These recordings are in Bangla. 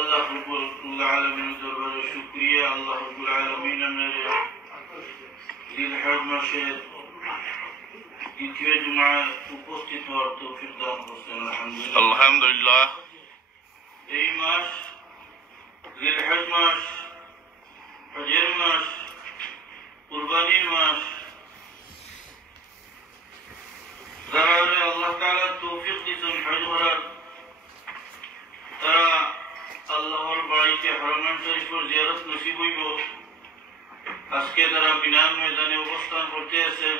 আল্লাহ রাব্বুল আলামিনের দরবারে শুকরিয়া। আল্লাহ রাব্বুল আলামিন আমাদের জিলহজ মাসের দ্বিতীয় জুমায় উপস্থিত হওয়ার তৌফিক দান করেছেন। আলহামদুলিল্লাহ। এই মাস জিলহজ মাস, হজের মাস, কুরবানির মাস। যারা আল্লাহ তাআলা তৌফিক দিয়েছেন হজ করার, তারা আল্লাহর বাড়িতে হারামাইন শরীফের জিয়ারত নসিব হইব। আজকে তারা বিনার ময়দানে অবস্থান করতে আছে।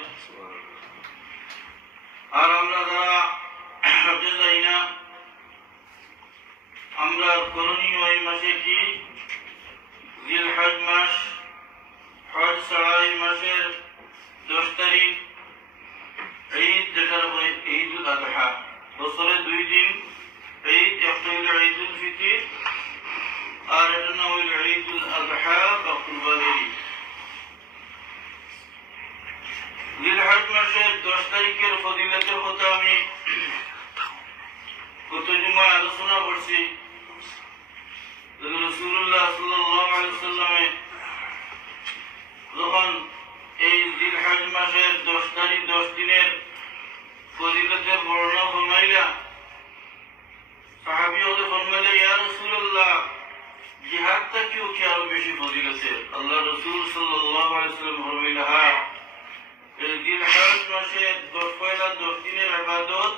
আর আমরা যারা হজে যাই না, আমরা করণীয় এই মাসে কি জিলহজ মাস, হজ ছাড়া এই মাসের 10 তারিখ ঈদ, যেটা ঈদুল আযহা। বছরে 2 দিন ঈদ, একটা হইল ঈদুল ফিতর আর এটা নাম হইল ঈদুল আযহা বা কুরবানির ঈদ। জিলহজ মাসের 10 তারিখের ফজিলতের কথা আমি গত জুমায় আলোচনা করছি। রাসূলুল্লাহ সাল্লাল্লাহু আলাইহি ওয়াসাল্লামে যখন এই জিলহজ মাসের 10 তারিখ 10 দিনের ফজিলতের বর্ণনা ফরমাইলা, সাহাবীরা ফরমাইলেন, ইয়া রাসূলুল্লাহ, জিহাদটা কি আরো বেশি ফজিলতের? আল্লাহ রাসূল সাল্লাল্লাহু আলাইহি ওয়াসাল্লাম ফরমাইলেন, হ্যাঁ, এই জিলহজ মাসের 10 দিনের ইবাদত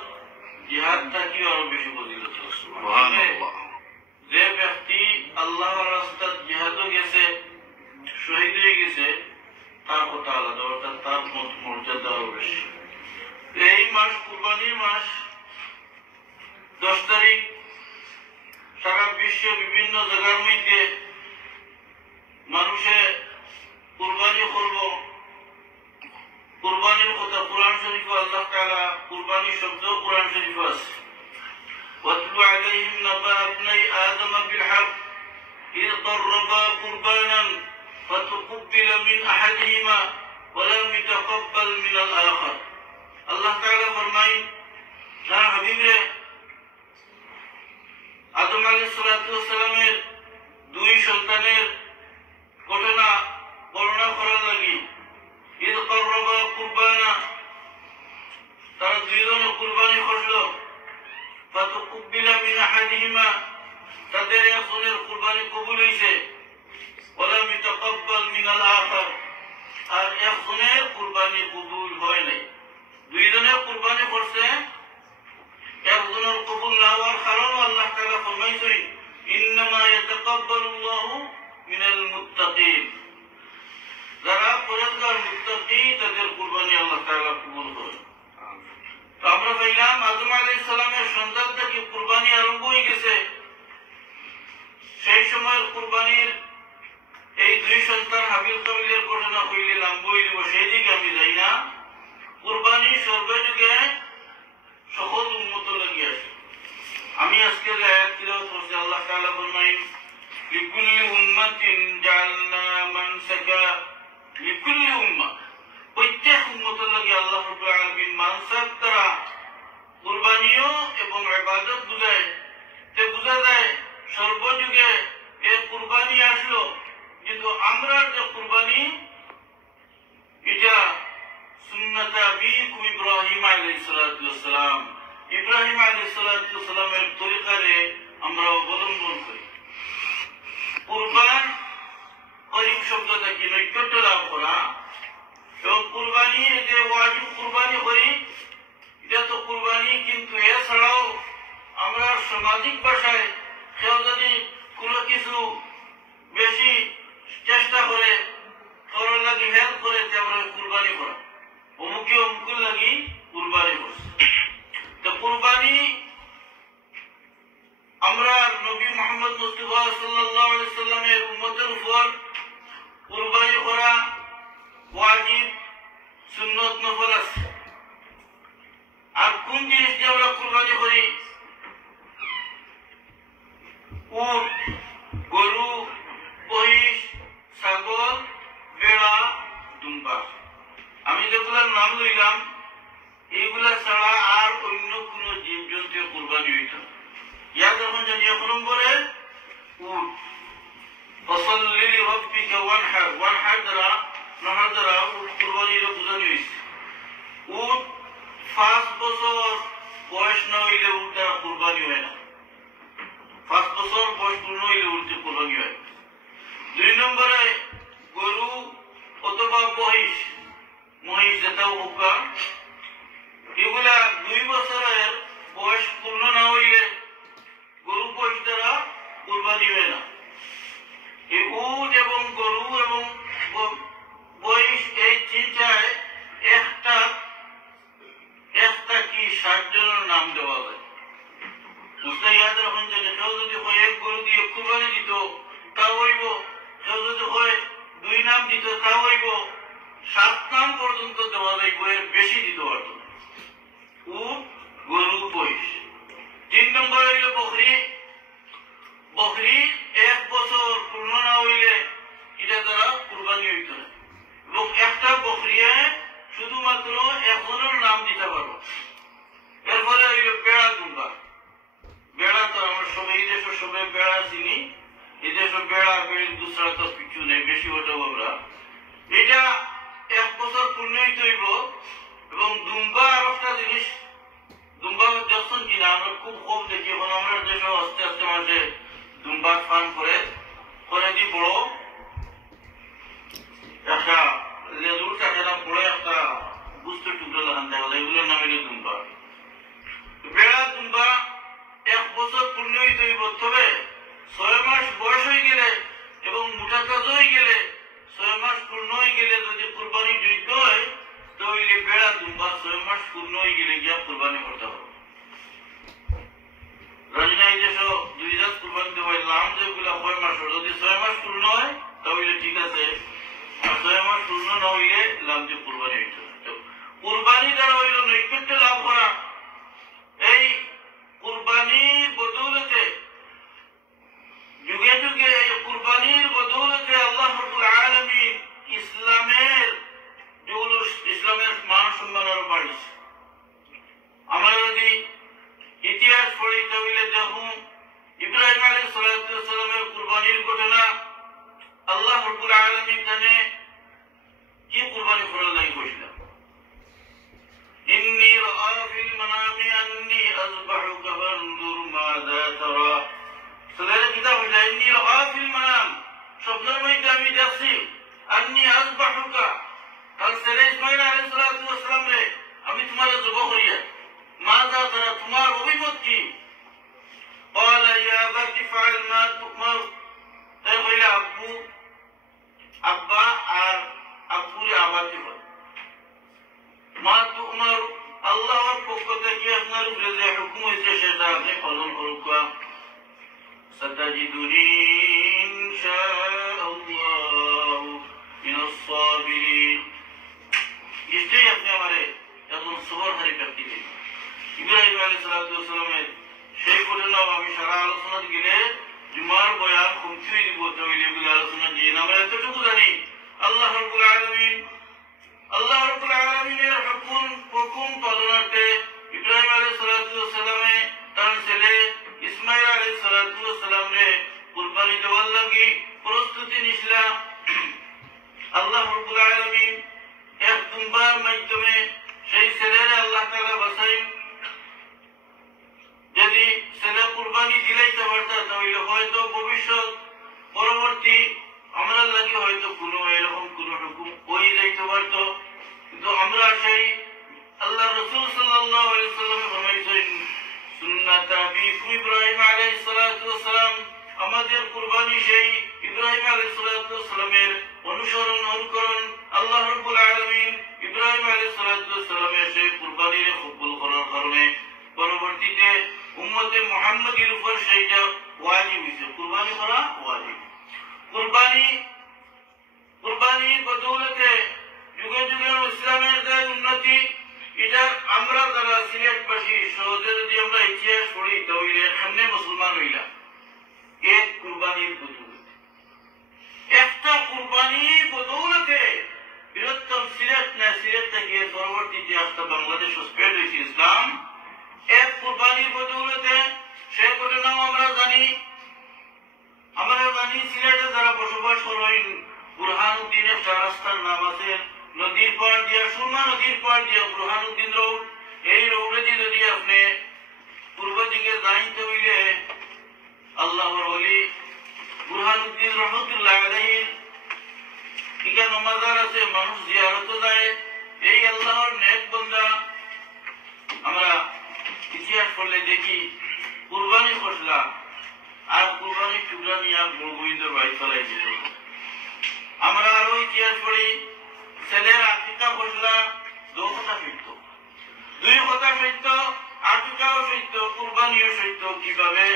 জিহাদটা কি আরো বেশি ফজিলতের। সুবহানাল্লাহ। যে ব্যক্তি আল্লাহর রাস্তায় জিহাদে গেছে, শহীদ হয়ে গেছে, তার কথা আলাদা, অর্থাৎ তার মর্যাদা বেশি। এই মাস কুরবানির মাস। 10 তারিখ সারা বিশ্বে বিভিন্ন জায়গার মধ্যে মানুষে কুরবানি করব। কুরবানির কথা কোরআন শরীফে আল্লাহ তাআলা কুরবানি শব্দ কোরআন শরীফে আছে। ওয়াতলু আলাইহিম নাবা ইবনাই আদম বিল হক ইয قربا قربانا فتقبل من احدهما ولم يتقبل من الاخر। আল্লাহ তাআলা ফরমায়, না হাবিব রে, আদম আলাইহিস সালাতু ওয়াস সালামের 2 সন্তানের ঘটনা বর্ণনা করার লাগি ইয قربا قربانا, তারা দুইজনে কুরবানি করলো। فتقبل من احدهما, তাদের একজনের কুরবানি কবুল হইছে। ولم يتقبل من الاخر, আর একজনের কুরবানি কবুল হয় নাই। দুইজনে কুরবানি করছে, একজনের কবুল না হওয়ার কারণ আল্লাহ তাআলা ফরমাইছেন, ইন্নামা ইয়াতাকাব্বালুল্লাহু মিনাল মুত্তাকিন। যারা পরহেজগার মুত্তাকি, তাদের কুরবানি আল্লাহ তাআলা কবুল করেন। তো আমরা পাইলাম আদম আলাইহিস সালামের সন্তান থেকে কুরবানি আরম্ভ হয়ে গেছে। সেই সময়ের কুরবানির এই 2 সন্তান হাবিল কাবিলের ঘটনা হইলে লম্বা হয়ে যাব, সেই দিকে আমি যাই না। কুরবানি সর্বযুগে সকল উম্মত লাগি আছে। আমি আজকে যে আয়াত তিলাওয়াত করছি, আল্লাহ তাআলা ফরমায়, লিকুল্লি উম্মাতিন জাআলনা মানসাকা, লিকুল্লি উম্মাহ, প্রত্যেক উম্মতের লাগি আল্লাহ রাব্বুল আলামিন মানসাক দ্বারা কুরবানিও এবং ইবাদত বুঝায়। তে বুঝা যায় সর্বযুগে এই কুরবানি আসলো, কিন্তু আমরা যে কুরবানি, এটা সুন্নাত আবিকুম ইব্রাহিম আলাইহিস সালাতু ওয়াস সালাম, ইব্রাহিম আলাইহিস সালাতু ওয়াস সালামের তরিকারে আমরা অবলম্বন করি। কুরবান করিম শব্দটা কি নৈকট্য লাভ করা, এবং কুরবানি যে ওয়াজিব কুরবানি করি, এটা তো কুরবানি, কিন্তু এছাড়াও আমরা সামাজিক ভাষায় কেউ যদি কোনো কিছু বেশি চেষ্টা করে, করার লাগি হেল্প করে, আমরা কুরবানি করা, অমুকে অমুকের লাগি কুরবানি করছে। তো কুরবানি আমরা নবী মুহাম্মদ মুস্তাফা সাল্লাল্লাহু আলাইহি ওয়াসাল্লামের উম্মতের উপর কুরবানি করা ওয়াজিব, সুন্নাত, নফল আছে। আর কোন জিনিস দিয়ে আমরা কুরবানি করি? উট, গরু, মহিষ, ছাগল, ভেড়া, দুম্বা। আমি যেগুলোর নাম লইলাম, এইগুলা ছাড়া আর অন্য কোন জীবজন্তু কুরবানি হইত। ইয়া যখন জানি 1 নম্বরে উট ফসল্লি লিরাব্বিকা ওয়ানহার ওয়ানহার দ্বারা নহর দ্বারা উট কুরবানির বুঝানো হয়েছে উট 5 বছর বয়স না হইলে উট দ্বারা কুরবানি হয় না 5 বছর বয়স পূর্ণ হইলে উট কুরবানি হয় 2 নম্বরে গরু অথবা মহিষ যেটা হোকা এগুলা 2 বছরের বয়স পূর্ণ না হইলে গরু মহিষ দ্বারা কুরবানি হয় না এই উট এবং গরু এবং মহিষ এই তিনটায় একটা কি 60 জনের নাম দেওয়া যায় বুঝতে ইয়াদ রাখুন যে কেউ যদি হয় এক গরু দিয়ে কুরবানি দিত তা হইব কেউ যদি হয় 2 নাম দিত তা হইব 7 নাম পর্যন্ত দেওয়া যাইব এর বেশি দিতে পারত উট গরু মহিষ 3 নম্বর হইল বকরি 1 বছর পূর্ণ না হইলে এটা দ্বারা কুরবানি হইত না এবং একটা বকরিয়ে শুধুমাত্র একজনের নাম দিতে পারবো এরপরে হইল বেড়া দুম্বা বেড়া তো আমরা সবাই এই দেশের সবাই বেড়া চিনি এই দেশের বেড়া বেড়ি দুসরা তো কিছু নেই বেশি ওটা আমরা এটা 1 বছর পূর্ণ হইতে হইব এবং দুম্বা আর একটা জিনিস দুম্বা দেখছেন কিনা আমরা খুব কম দেখি এখন আমরা দেশে আস্তে আস্তে মাঝে দুম্বা ফার্ম করে দি বড় একটা লেজুর কাছে না বড় একটা বুঝতে টুকরো লাগান দেখা যায় এগুলোর নাম হইল দুম্বা বেড়া দুম্বা 1 বছর পূর্ণ হইতে হইব তবে 6 মাস বয়স হয়ে গেলে এবং মোটা কাজ হয়ে গেলে 6 মাস পূর্ণ হয়ে গেলে যদি কুরবানি যোগ্য হয় তাহলে বেড়া দুম্বা 6 মাস পূর্ণ হয়ে গেলে গিয়া কুরবানি করতে হবে রাজনা এই দেশ 2 জাত কুরবানি দেওয়া লাম যেগুলো 6 মাস যদি 6 মাস পূর্ণ হয় তাহলে ঠিক আছে আর 6 মাস পূর্ণ না হইলে লাম যে কুরবানি হইতে কুরবানি দ্বারা হইল নৈকট্য লাভ করা এই কুরবানির বদৌলতে যুগে যুগে এই কুরবানির বদৌলতে আল্লাহ রাব্বুল আলামিন ইসলামের মান সম্মান আরো বাড়িয়েছে আমরা যদি ইতিহাস পড়ি তাহলে দেখুন ইব্রাহিম আলাইহিস সালামের কুরবানির ঘটনা আল্লাহ রাব্বুল আলামিন জানে কি কুরবানি করার লাগি কইছিল ইন্নী রাআ ফিল মানামি আন্নী আযবাহুকা ফানজুর মাযা তারা সূরা কিতাব হইল ইন্নী রাআ ফিল মানাম স্বপ্নের মধ্যে আমি দেখছি আন্নী আযবাহুকা কাল ছেলে ইসমাঈল আলাইহিস সালাম রে আমি তোমারে জবাহ করিয়া মাযা তারা তোমার অভিমত কি قال يا أبت افعل ما تؤمر তাই হইল আব্বা আর আব্বুরে আবাতে হয় মা তুমার আল্লাহর পক্ষ থেকে আপনার উপরে যে হুকুম হয়েছে সেটা আপনি পালন করুক সাতাজিদুনি ইনশাআল্লাহ মিনাস সাবিরিন নিশ্চয়ই আপনি আমারে একজন সবরকারী ব্যক্তি দিন ইব্রাহিম আলাইহিস সালামের সেই ঘটনাও আমি সারা আলোচনা গেলে জুমার বয়ান খুঁজতে দিব তাহলে এগুলো আলোচনা দিয়ে আমরা এতটুকু জানি আল্লাহ রাব্বুল আলামিনের হুকুম পালনার্থে ইব্রাহিম আলাইহিস সালামে তার ছেলে ইসমাঈল আলাইহিস সালামরে কুরবানি দেওয়ার লাগি প্রস্তুতি নিছিল আল্লাহ রাব্বুল আলামিন এক দুম্বার মাধ্যমে সেই ছেলেরে আল্লাহ তাআলা বাঁচাইন যদি ছেলে কুরবানি দিলাইতে পারত তাহলে হয়তো ভবিষ্যৎ পরবর্তী আমরা লাগি হয়তো কোনো এরকম কোন হুকুম হয়ে যাইতে পারত কিন্তু আমরা সেই আল্লাহ রাসূল সাল্লাল্লাহু আলাইহি ওয়াসাল্লাম ফরমাইছেন সুন্নাত আবিকুম ইব্রাহিম আলাইহিস সালাম আমাদের কুরবানি সেই ইব্রাহিম আলাইহিস সালামের অনুকরণ আল্লাহ রাব্বুল আলামিন ইব্রাহিম আলাইহিস সালামের সেই কুরবানির কবুল করার কারণে পরবর্তীতে উম্মতে মুহাম্মাদীর উপর সেইটা ওয়াজিব হইছে কুরবানি করা ওয়াজিব কুরবানির বদৌলতে যুগে যুগে ইসলামের যে উন্নতি এটা আমরা যারা সিলেটবাসী সহজে যদি আমরা ইতিহাস পড়ি তাহলে সামনে মুসলমান হইলাম এক কুরবানির বদৌলতে একটা কুরবানির বদৌলতে বৃহত্তম সিলেট থেকে পরবর্তীতে একটা বাংলাদেশ স্প্রেড হয়েছে ইসলাম এক কুরবানির বদৌলতে সে ঘটনাও আমরা জানি নাম্বার দিয়ে বুরহানুদ্দিন রোড, এই রোডে যদি আপনি পূর্ব দিকে যাইতে হইলে আল্লাহর ওলি বুরহানুদ্দিন রহমতুল্লাহ আলাইহির এখানে মাজার আছে, মানুষ জিয়ারত যায়। এই আল্লাহর নেক বান্দা আমরা ইতিহাস পড়লে দেখি কুরবানি খসলা আর কুরবানি টুকরা নিয়ে গোবিন্দর বাড়ি চলাই দিত। আমরা আরো ইতিহাস পড়ি ছেলের আকিকা খসলা 2 কথা সত্য, 2 কথা সত্য, আকিকাও সত্য, কুরবানিও সত্য। কিভাবে?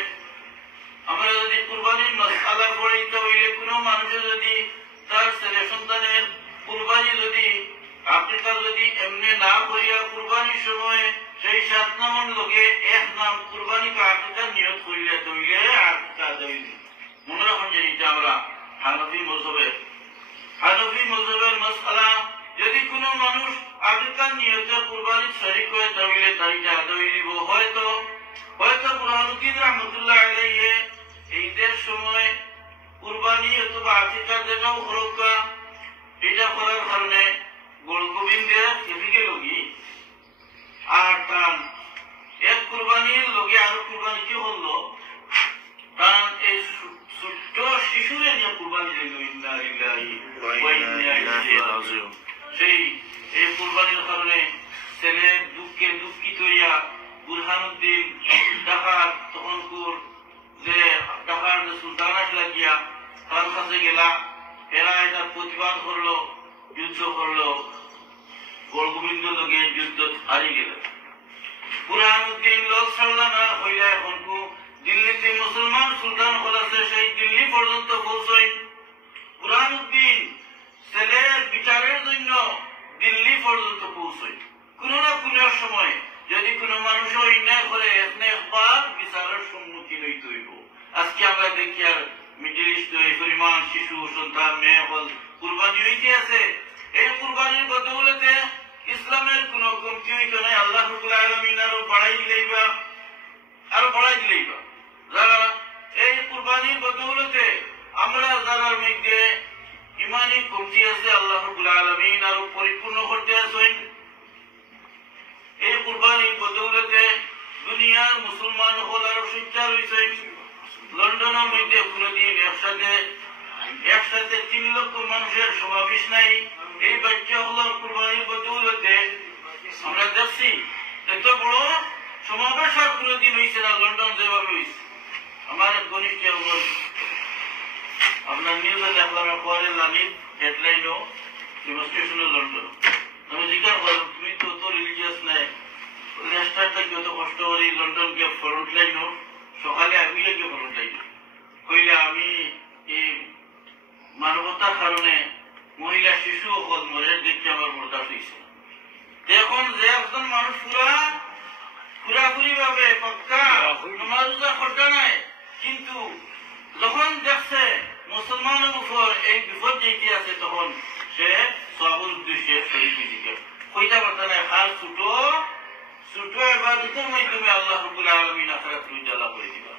আমরা যদি কুরবানির মাসআলা পড়িতে হইলে কোনো মানুষের যদি তার ছেলে সন্তানের কুরবানি যদি আকিকা যদি এমনি না করিয়া কুরবানির সময় সেই 7 নম্বর লোকে 1 নাম কুরবানি কা আকিকা নিয়ত করিলে তইলে আকিকা দেই। মনে রাখুন যে এটা আমরা হানাফি মাযহাবের মাসআলা, যদি কোনো মানুষ আকিকা নিয়তে কুরবানি শরীক হয় তাহলে তাইটা আদায় দিব। হয়তো বুরহানুদ্দিন রহমতুল্লাহ আলাইহি এইদের সময় কুরবানি অথবা আকিকা দেখাও খরকা, এটা করার কারণে গোবিন্দের এদিকে লগি আর তার এক কুরবানির লগে আরো কুরবানি কি হলো, কারণ এই ছোট্ট শিশুরে নিয়ে কুরবানি দিল। সেই এই কুরবানির কারণে ছেলে দুঃখে দুঃখিত হইয়া বুরহানুদ্দিন ঢাকার তখনকুর যে ঢাকার যে সুলতান আসলা গিয়া তার কাছে গেলা, এরা এটা প্রতিবাদ করলো, যুদ্ধ করলো, গোবিন্দ লোকে যুদ্ধ হারিয়ে গেল। বুরহানুদ্দিন লোক ছাড়লা না হইলা এখনকু দিল্লিতে মুসলমান সুলতান হল আছে, সেই দিল্লি পর্যন্ত পৌঁছই। বুরহানুদ্দিন ছেলের বিচারের জন্য দিল্লি পর্যন্ত পৌঁছই। কোন না কোন সময় যদি কোন মানুষ অন্যায় করে একবার বিচারের সম্মুখীন হইতে হইব। আজকে আমরা দেখি আর মিডল ইস্টে এই পরিমাণ শিশু সন্তান মেয়ে হল কুরবানি হইতে আছে। এই কুরবানির বদৌলতে ইসলামের কোন কমতি হইত নাই। আল্লাহ রাব্বুল আলামিন আরো বাড়াই দিলেইবা। যারা এই কুরবানির বদৌলতে আমরা যারা মধ্যে ইমানি কমতি আছে আল্লাহ রাব্বুল আলামিন আরো পরিপূর্ণ করতে আছেন। এই কুরবানির বদৌলতে দুনিয়ার মুসলমান হল আরো সোচ্চার হয়েছে। লন্ডনের মধ্যে কোনদিন একসাথে 3 লক্ষ মানুষের সমাবেশ নাই। এই বাচ্চা হল কুরবানির বদৌলতে আমরা দেখছি এত বড় সমাবেশ আর কোনদিন হয়েছে না লন্ডন যেভাবে হয়েছে। আমার এক ঘনিষ্ঠ আপনার নিউজে দেখলাম পরে লামির হেডলাইনও ডেমনস্ট্রেশন লন্ডন। আমি জিজ্ঞাসা করলাম তুমি তো অত রিলিজিয়াস নাই, লেস্টারটা যত কষ্ট করি লন্ডন গিয়ে ফ্রন্ট লাইনও সকালে আমি গিয়ে ফ্রন্ট লাইন কইলে আমি এই মানবতার কারণে মহিলা শিশু সকল মরে দেখতে আমার বরদাস্ত হয়েছে। এখন যে একজন মানুষ পুরাপুরি ভাবে পাক্কা নামাজা খরচা নাই, কিন্তু যখন দেখছে মুসলমানের উপর এই বিপদ যেতে আছে তখন সে সবুর উদ্দেশ্যে শরীর দিকে কইটা পারত না। আর ছোট ইবাদতের মাধ্যমে আল্লাহ রাব্বুল আলামিন আখিরাত উজ্জ্বলা করে দিবা।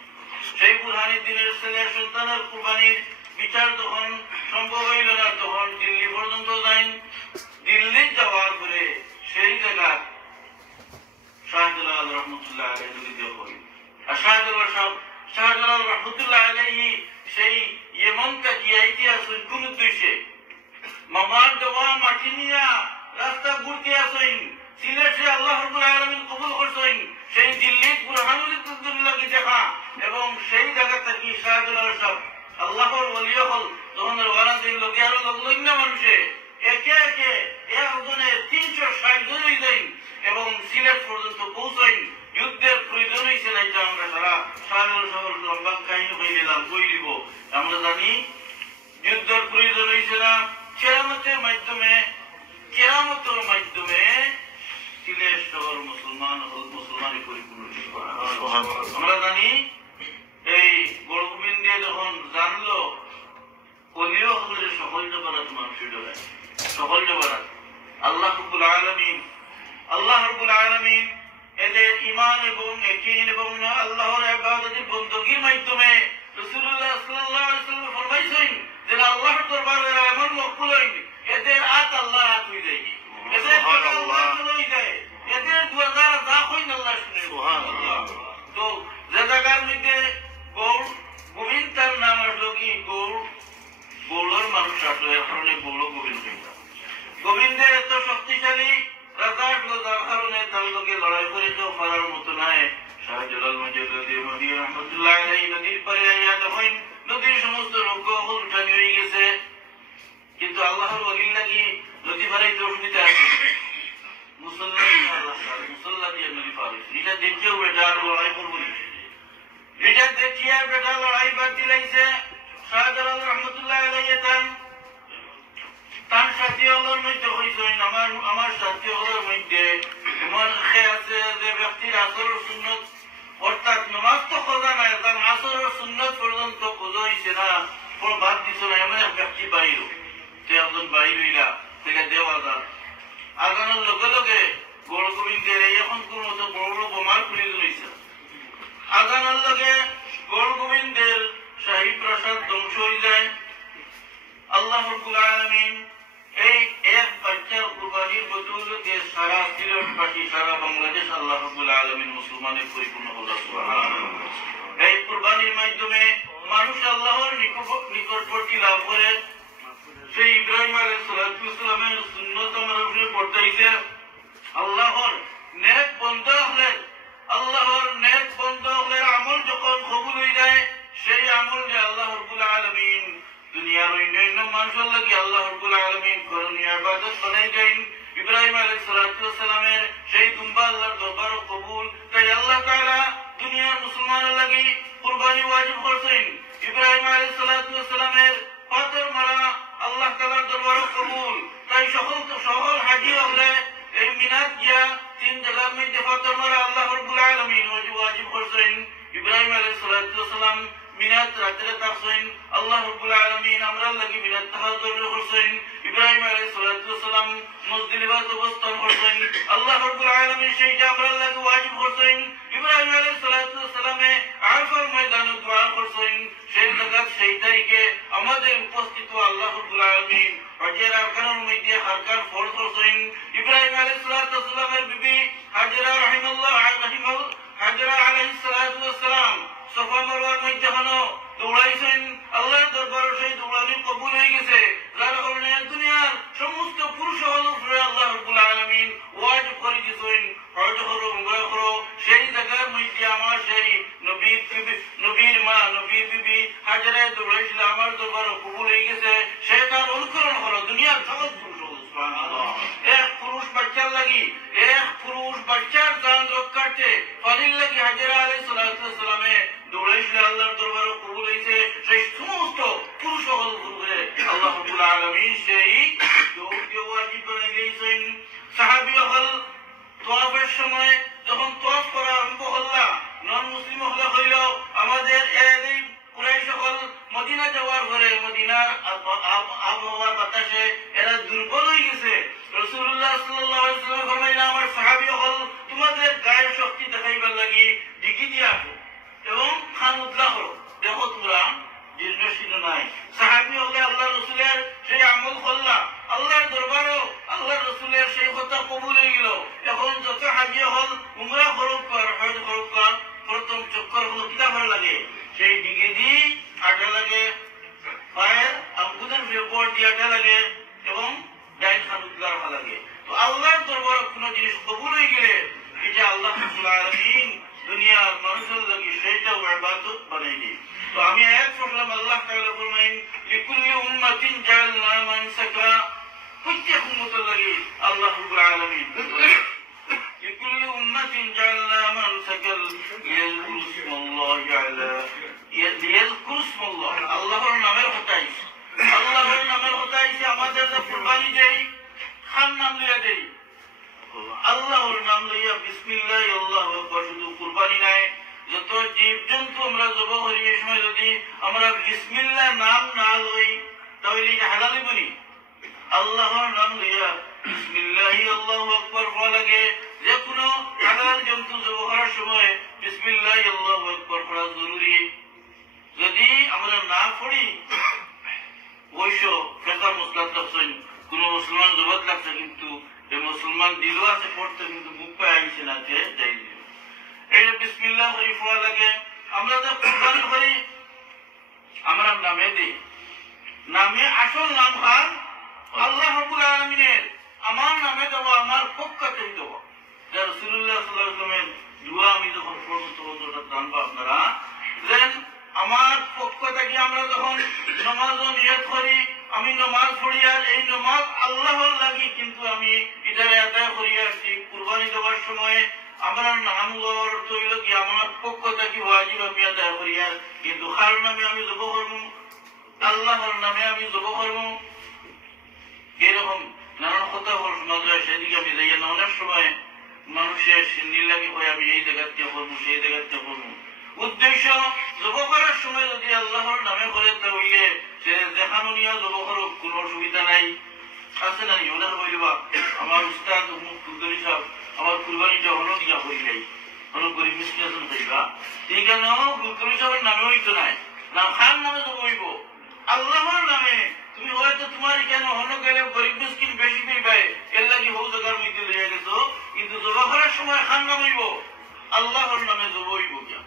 সেই বুরহানুদ্দিনের ছেলের সন্তানের কুরবানির বিচার যখন সম্ভব হইল না তখন দিল্লি পর্যন্ত যাইন। দিল্লি যাওয়ার পরে সেই জায়গা শাহজালাল রহমতুল্লাহ আলাইহি হই। আর শাহজালাল রহমতুল্লাহ আলাইহি সেই ইয়েমন থেকে আইতে আসেন কোন উদ্দেশ্যে? মামার দেওয়া মাটি নিয়া রাস্তা ঘুরতে আসেন। সিলেটে আল্লাহ রাব্বুল আলামিন কবুল করছেন। সেই দিল্লি বুরহানুদ্দিনকে দেখা এবং সেই জায়গা থেকে শাহজালাল সাহেব আল্লাহর ওলি হল তখন ওয়ারাদিন লোকে আরো লোক না মানুষে একে একে একজনে 360 জন হয়ে যাই এবং সিলেট পর্যন্ত পৌঁছাই। যুদ্ধের প্রয়োজন হয়েছে না, এটা আমরা সারা শাহজালাল লম্বা কাহিনী হয়ে গেলাম বই দিব। আমরা জানি যুদ্ধের প্রয়োজন হয়েছে না, কেরামতের মাধ্যমে সিলেট শহর মুসলমানের পরিপূর্ণ। আমরা জানি এই গোবিন্দে যখন জানলো অলিও হলে সকল জবারাত মানুষের ডরায়, সকল জবারাত আল্লাহ রাব্বুল আলামিন এদের ঈমান এবং ইয়াকিন এবং আল্লাহর ইবাদতের বندگির মাধ্যমে রাসূলুল্লাহ সাল্লাল্লাহু আলাইহি ওয়াসাল্লাম ফরমাইছেন যে আল্লাহর দরবারে এমন মকবুল হইবে এদের আত আল্লাহ আত হয়ে যায়নি। এদের আল্লাহ কবির রহমতুল্লাহ আলাইহি নদীর পারে আইয়া দেখেন নদীর সমস্ত নৌকা উল্টানি হয়ে গেছে, কিন্তু আল্লাহর ওলির লাগি নদী পারাইতে অসুবিধা আছে। মুসল্লা দিয়ে নদী পার হয়েছে। এটা দেখিও বেটা আর লড়াই করবো, এটা দেখিয়া বেটা লড়াই বাদ দিলাইছে। শাহজালাল রহমতুল্লাহ আলাইহি তার সাথীগুলোর মধ্যে হইছেন আমার সাথীগুলোর মধ্যে এমন আছে যে ব্যক্তির আসর সুন্নত, অর্থাৎ নামাজ তো খোঁজা নাই, তার আসর সুন্নত পর্যন্ত খোঁজা হয়েছে না, কোন বাদ দিছ না, এমন এক ব্যক্তি বাইর একজন বাইর হইলা থেকে দেওয়া যান আগানোর লগে লগে গৌর গোবিন্দের এখন কোন মতো বড় বড় বোমার খুলে রয়েছে। আগানোর লগে গৌর গোবিন্দের শাহী প্রাসাদ ধ্বংস হয়ে যায়। আল্লাহ রাব্বুল আলামিন এই এক বাচ্চার কুরবানির বদৌলতে সারা সিলেটবাসী, সারা বাংলাদেশ আল্লাহ রাব্বুল আলামিন মুসলমানের পরিপূর্ণ হলো। সুবহানাল্লাহ। এই কুরবানির মাধ্যমে মানুষ আল্লাহর নিকটবর্তী লাভ করে। সেই ইব্রাহিম আলাইহিস সালামের সুন্নত আমার উপরে পড়তেইছে। আল্লাহর নেক বন্দা হলে, আল্লাহর নেক বন্দা হলে আমল যখন কবুল হয়ে যায়, সেই আমল যে আল্লাহ রাব্বুল আলামিন দুনিয়ার অন্যান্য মানুষের লাগি আল্লাহ রাব্বুল আলামিন করণীয় ইবাদত বানাই দেন। ইব্রাহিম আলাইহিস সালামের সেই দুম্বা আল্লাহর দরবার কবুল, তাই আল্লাহ তাআলা দুনিয়ার মুসলমানের লাগি কুরবানি ওয়াজিব করেছেন। ইব্রাহিম আলাইহিস সালামের পাথর মারা আল্লাহ তাআলার দরবার কবুল, তাই সকল হাজী হলে এই মিনাত গিয়া 3 জায়গার মধ্যে পাথর মারা আল্লাহ রাব্বুল আলামিন ওয়াজিব করেছেন। ইব্রাহিম আলাইহিস সালাম মিনাত রাত্রে থাকছেন, আল্লাহ রাব্বুল আলামিন আমরার লাগি মিনাত তাহাজ্জুদ করছেন। ইব্রাহিম আলাইহিস সালাম মুজদালিফাত অবস্থান করছেন, আল্লাহ রাব্বুল আলামিন সেইটা আমরার লাগি ওয়াজিব করছেন। ইব্রাহিম আলাইহিস সালামে আরাফার ময়দানে দোয়া করছেন, সেই জায়গা সেই তারিখে আমাদের উপস্থিত আল্লাহ রাব্বুল আলামিন হজের আরকানের মধ্যে হারকান ফরজ করছেন। ইব্রাহিম আলাইহিস সালামের বিবি হাজরা হাজরা আলাইহিস সালাম সফা মারওয়ার মধ্যে দৌড়াইছেন, আল্লাহর দরবারে সেই দৌড়ানি কবুল হয়ে গেছে। যার কারণে দুনিয়ার সমস্ত পুরুষ উপরে আল্লাহ রাব্বুল আলামিন ওয়াজিব করে দিয়েছেন হজ করো, উমরা করো। সেই জায়গার মধ্যে আমার সেই নবীর মা নবীর বিবি হাজরা দৌড়াইছিল, আমার দরবারে কবুল হয়ে গেছে। সে তার অনুকরণ করো দুনিয়ার সকল পুরুষ। এক পুরুষ বাচ্চার লাগি, এক পুরুষ বাচ্চার জান রক্ষার্থে ফালিল লাগি হাজরা আলাইহিস সালামে দৌড়াইছিল, আল্লাহর দরবারে কবুল হয়েছে। সেই সমস্ত পুরুষ সকল উপরে আল্লাহ রাব্বুল আলামিন সেই দৌড়কে ওয়াজিব বানিয়ে দিয়েছেন। সাহাবী হল তওয়াফের সময় যখন তওয়াফ করা আরম্ভ হল্লা, নন মুসলিম হলে হইল আমাদের এই কুরাইশ সকল মদিনা যাওয়ার পরে মদিনার আবহাওয়ার বাতাসে এরা দুর্বল হয়ে গেছে। রাসূলুল্লাহ সাল্লাল্লাহু আলাইহি ওয়াসাল্লাম ফরমাইলেন আমার সাহাবী হল তোমাদের গায়ের শক্তি দেখাইবার লাগি ডিগি দিয়ে আসো এবং খান উদলা করো, দেখো তোমরা দীর্ঘশীল নাই। সাহাবী হলে আল্লাহ রসুলের সেই আমল করলা, আল্লাহর দরবারও আল্লাহ রসুলের সেই কথা কবুল হয়ে গেল। এখন যত হাজি হল উমরা খরচ কর, হজ খরচ কর, প্রথম চক্কর হলো কিতাব লাগে, সেই ডিগে দি আটা লাগে, পায়ের আঙ্গুলের উপর দিয়ে আটা লাগে এবং ডাইন খান উদলা রাখা লাগে। তো আল্লাহর দরবার কোন জিনিস কবুল হয়ে গেলে এটা আল্লাহ রাব্বুল আলামিন দুনিয়ার মানুষের লাগি সেইটা ইবাদত বানাই দেয়। তো আমি আয়াত পড়লাম, আল্লাহ তাআলা ফরমাইন লিকুল্লি উম্মাতিন জাআলনা মানসাকা, প্রত্যেক উম্মতের লাগি আল্লাহ রাব্বুল আলামিন লিকুল্লি উম্মাতিন জাআলনা মানসাকা লিয়াযকুরু ইসমাল্লাহি আলা লিয়াযকুরু ইসমাল্লাহ, আল্লাহর নামের কথা আইছে, আল্লাহর নামের কথা আইছে। আমাদের যে কুরবানি দেই খান নাম লইয়া দেই, আল্লাহর নাম লইয়া বিসমিল্লাহ আল্লাহু আকবার, শুধু কুরবানি নাই যত জীব জন্তু আমরা জবাই করি এই সময় যদি আমরা বিসমিল্লাহ নাম না লই তাহলে এটা হালাল হইব নি? আল্লাহর নাম লইয়া বিসমিল্লাহ আল্লাহু আকবার বলা লাগে। যে কোনো হালাল জন্তু জবাই করার সময় বিসমিল্লাহ আল্লাহু আকবার পড়া জরুরি। যদি আমরা না পড়ি অবশ্য ফেকা মুসলাত লাগছেন, কোন মুসলমান জবাত লাগছে কিন্তু এই মুসলমান দিলও আছে পড়তে কিন্তু মুখ পায় আইছে না, যাই এই বিসমিল্লাহ করি পড়া লাগে। আমরা যে কুরবানি করি আমরা নামে দিই, নামে আসল নাম খান আল্লাহ রাব্বুল আলামিনের, আমার নামে দেব, আমার পক্ষতে দেব। রাসূলুল্লাহ সাল্লাল্লাহু আলাইহি ওয়াসাল্লামের দোয়া আমি যখন পড়ব তখন ওটা জানবো আপনারা। আমরা যখন নমাজও নিয়ত করি আমি নমাজ পড়ি আর এই নমাজ আল্লাহর লাগি কিন্তু আমি এটারে আদায় করি আসছি কুরবানি দেওয়ার সময় আমরা নামগুলোর তৈল কি আমার পক্ষ থেকে ওয়াজিব আমি আদায় করি আর কিন্তু কার নামে আমি জব করব আল্লাহর নামে আমি জব করব এরকম নানান কথা হল সমাজে সেদিকে আমি যাই না অনেক সময় মানুষের নির্লাগি হয়ে আমি এই জায়গাতে করবো সেই জায়গাতে করবো উদ্দেশ্য জব করার সময় যদি আল্লাহর নামে করে তাহলে সে দেখানো নিয়ে জব করো কোনো অসুবিধা নাই আছে না অনেক বলবা আমার উস্তাদ কুলদরি সাহেব আমার কুরবানিটা হলো দিয়া করি নাই হলো গরিব মিষ্টি আছেন হইবা এই কেন কুলদরি সাহেবের নামে হইতো নাই না খান নামে জব হইব আল্লাহর নামে তুমি হয়তো তোমার কেন হলো গেলে গরিব মিষ্টিন বেশি পেয়ে এর লাগি হৌ জায়গার মধ্যে লইয়া গেছো কিন্তু জবা করার সময় খান নাম হইব আল্লাহর নামে জব হইব গিয়া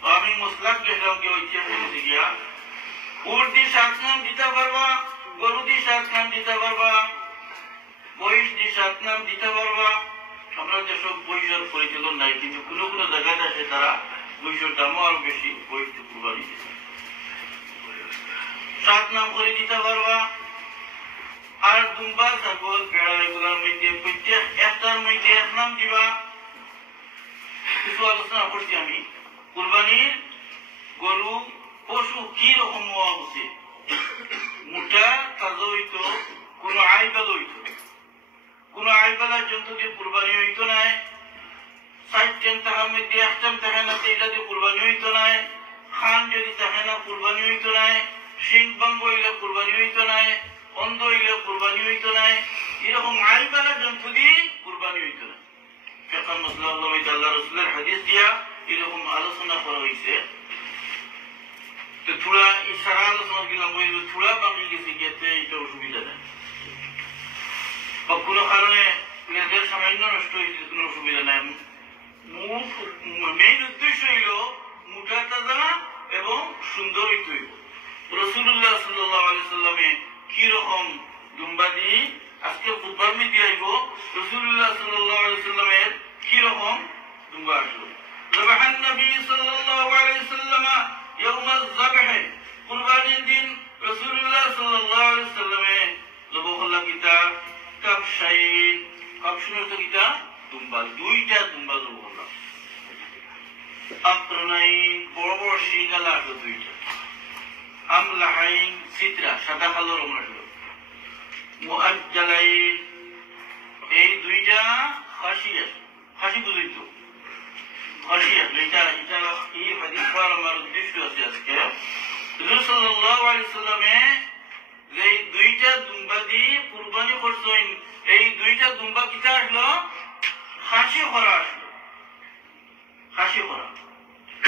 তো আমি মুসলাক গেলাম কি ঐতিহ্য বলতে গিয়া উট দি 7 নাম দিতে পারবা গরু দি 7 নাম দিতে পারবা বহিষ দি 7 নাম দিতে পারবা আমরা যেসব বহিষের পরিচালন নাই কিন্তু কোনো কোনো জায়গায় আছে তারা বহিষের দামও আরো বেশি বহিষ কুরবানি 7 নাম করে দিতে পারবা আর দুম্বা ছাগল ভেড়া এগুলোর মধ্যে প্রত্যেক একটার মধ্যে 1 নাম দিবা কিছু আলোচনা করছি আমি কুরবানির গরু পশু কি রকম হওয়া উচিত মোটা তাজা হইতো কোনো আইবাল হইতো কোনো আইবালার জন্তু দিয়ে কুরবানি হইতো নাই 60 টাকার মধ্যে 1 টাকা থাকে না এটা দিয়ে কুরবানি হইতো নাই খান যদি থাকে না কুরবানি হইতো নাই সিং বঙ্গ হইলে কুরবানি হইতো নাই অন্ধ হইলে কুরবানি হইতো নাই এরকম আইবালার জন্তু দিয়ে কুরবানি হইতো না ফিকাহ মাসলা আল্লাহ রাসূলের হাদিস দিয়া এরকম আলোচনা করা হয়েছে তো থোড়া ইশারা আলোচনা করলাম ওই থোড়া বাকি গেছে গেতে এটা অসুবিধা নেই বা কোনো কারণে লেজের সামান্য নষ্ট হয়েছে কোনো অসুবিধা নাই মেইন উদ্দেশ্য হইল মোটা তাজা এবং সুন্দর হইতে হইব রাসূলুল্লাহ সাল্লাল্লাহু আলাইহি সাল্লামে কি রকম দুম্বা দিয়ে আজকে খুতবার মধ্যে আইব রাসূলুল্লাহ সাল্লাল্লাহু আলাইহি সাল্লামের কি রকম দুম্বা আসলো ذبح النبي صلى الله عليه وسلم يوم الذبح قربان الدين رسول الله صلى الله عليه وسلم ذبح الله كتا كبشين كبشين تو كتا দুম্বা দুইটা দুম্বা ذبح الله আকরনাইন বড় বড় শিঙালা আছে দুইটা আমলাহাইন সিতরা সাদা কালো রঙের মুআজ্জালাইন এই দুইটা খাসি বুঝাইতো এটা এই হাদিস পড়ার আমার উদ্দেশ্য আছে আজকে রাসূল সাল্লাল্লাহু আলাইহি সাল্লামে যে দুইটা দুম্বা দিয়ে কুরবানি করছেন এই দুইটা দুম্বা কিটা আসলো খাসি করা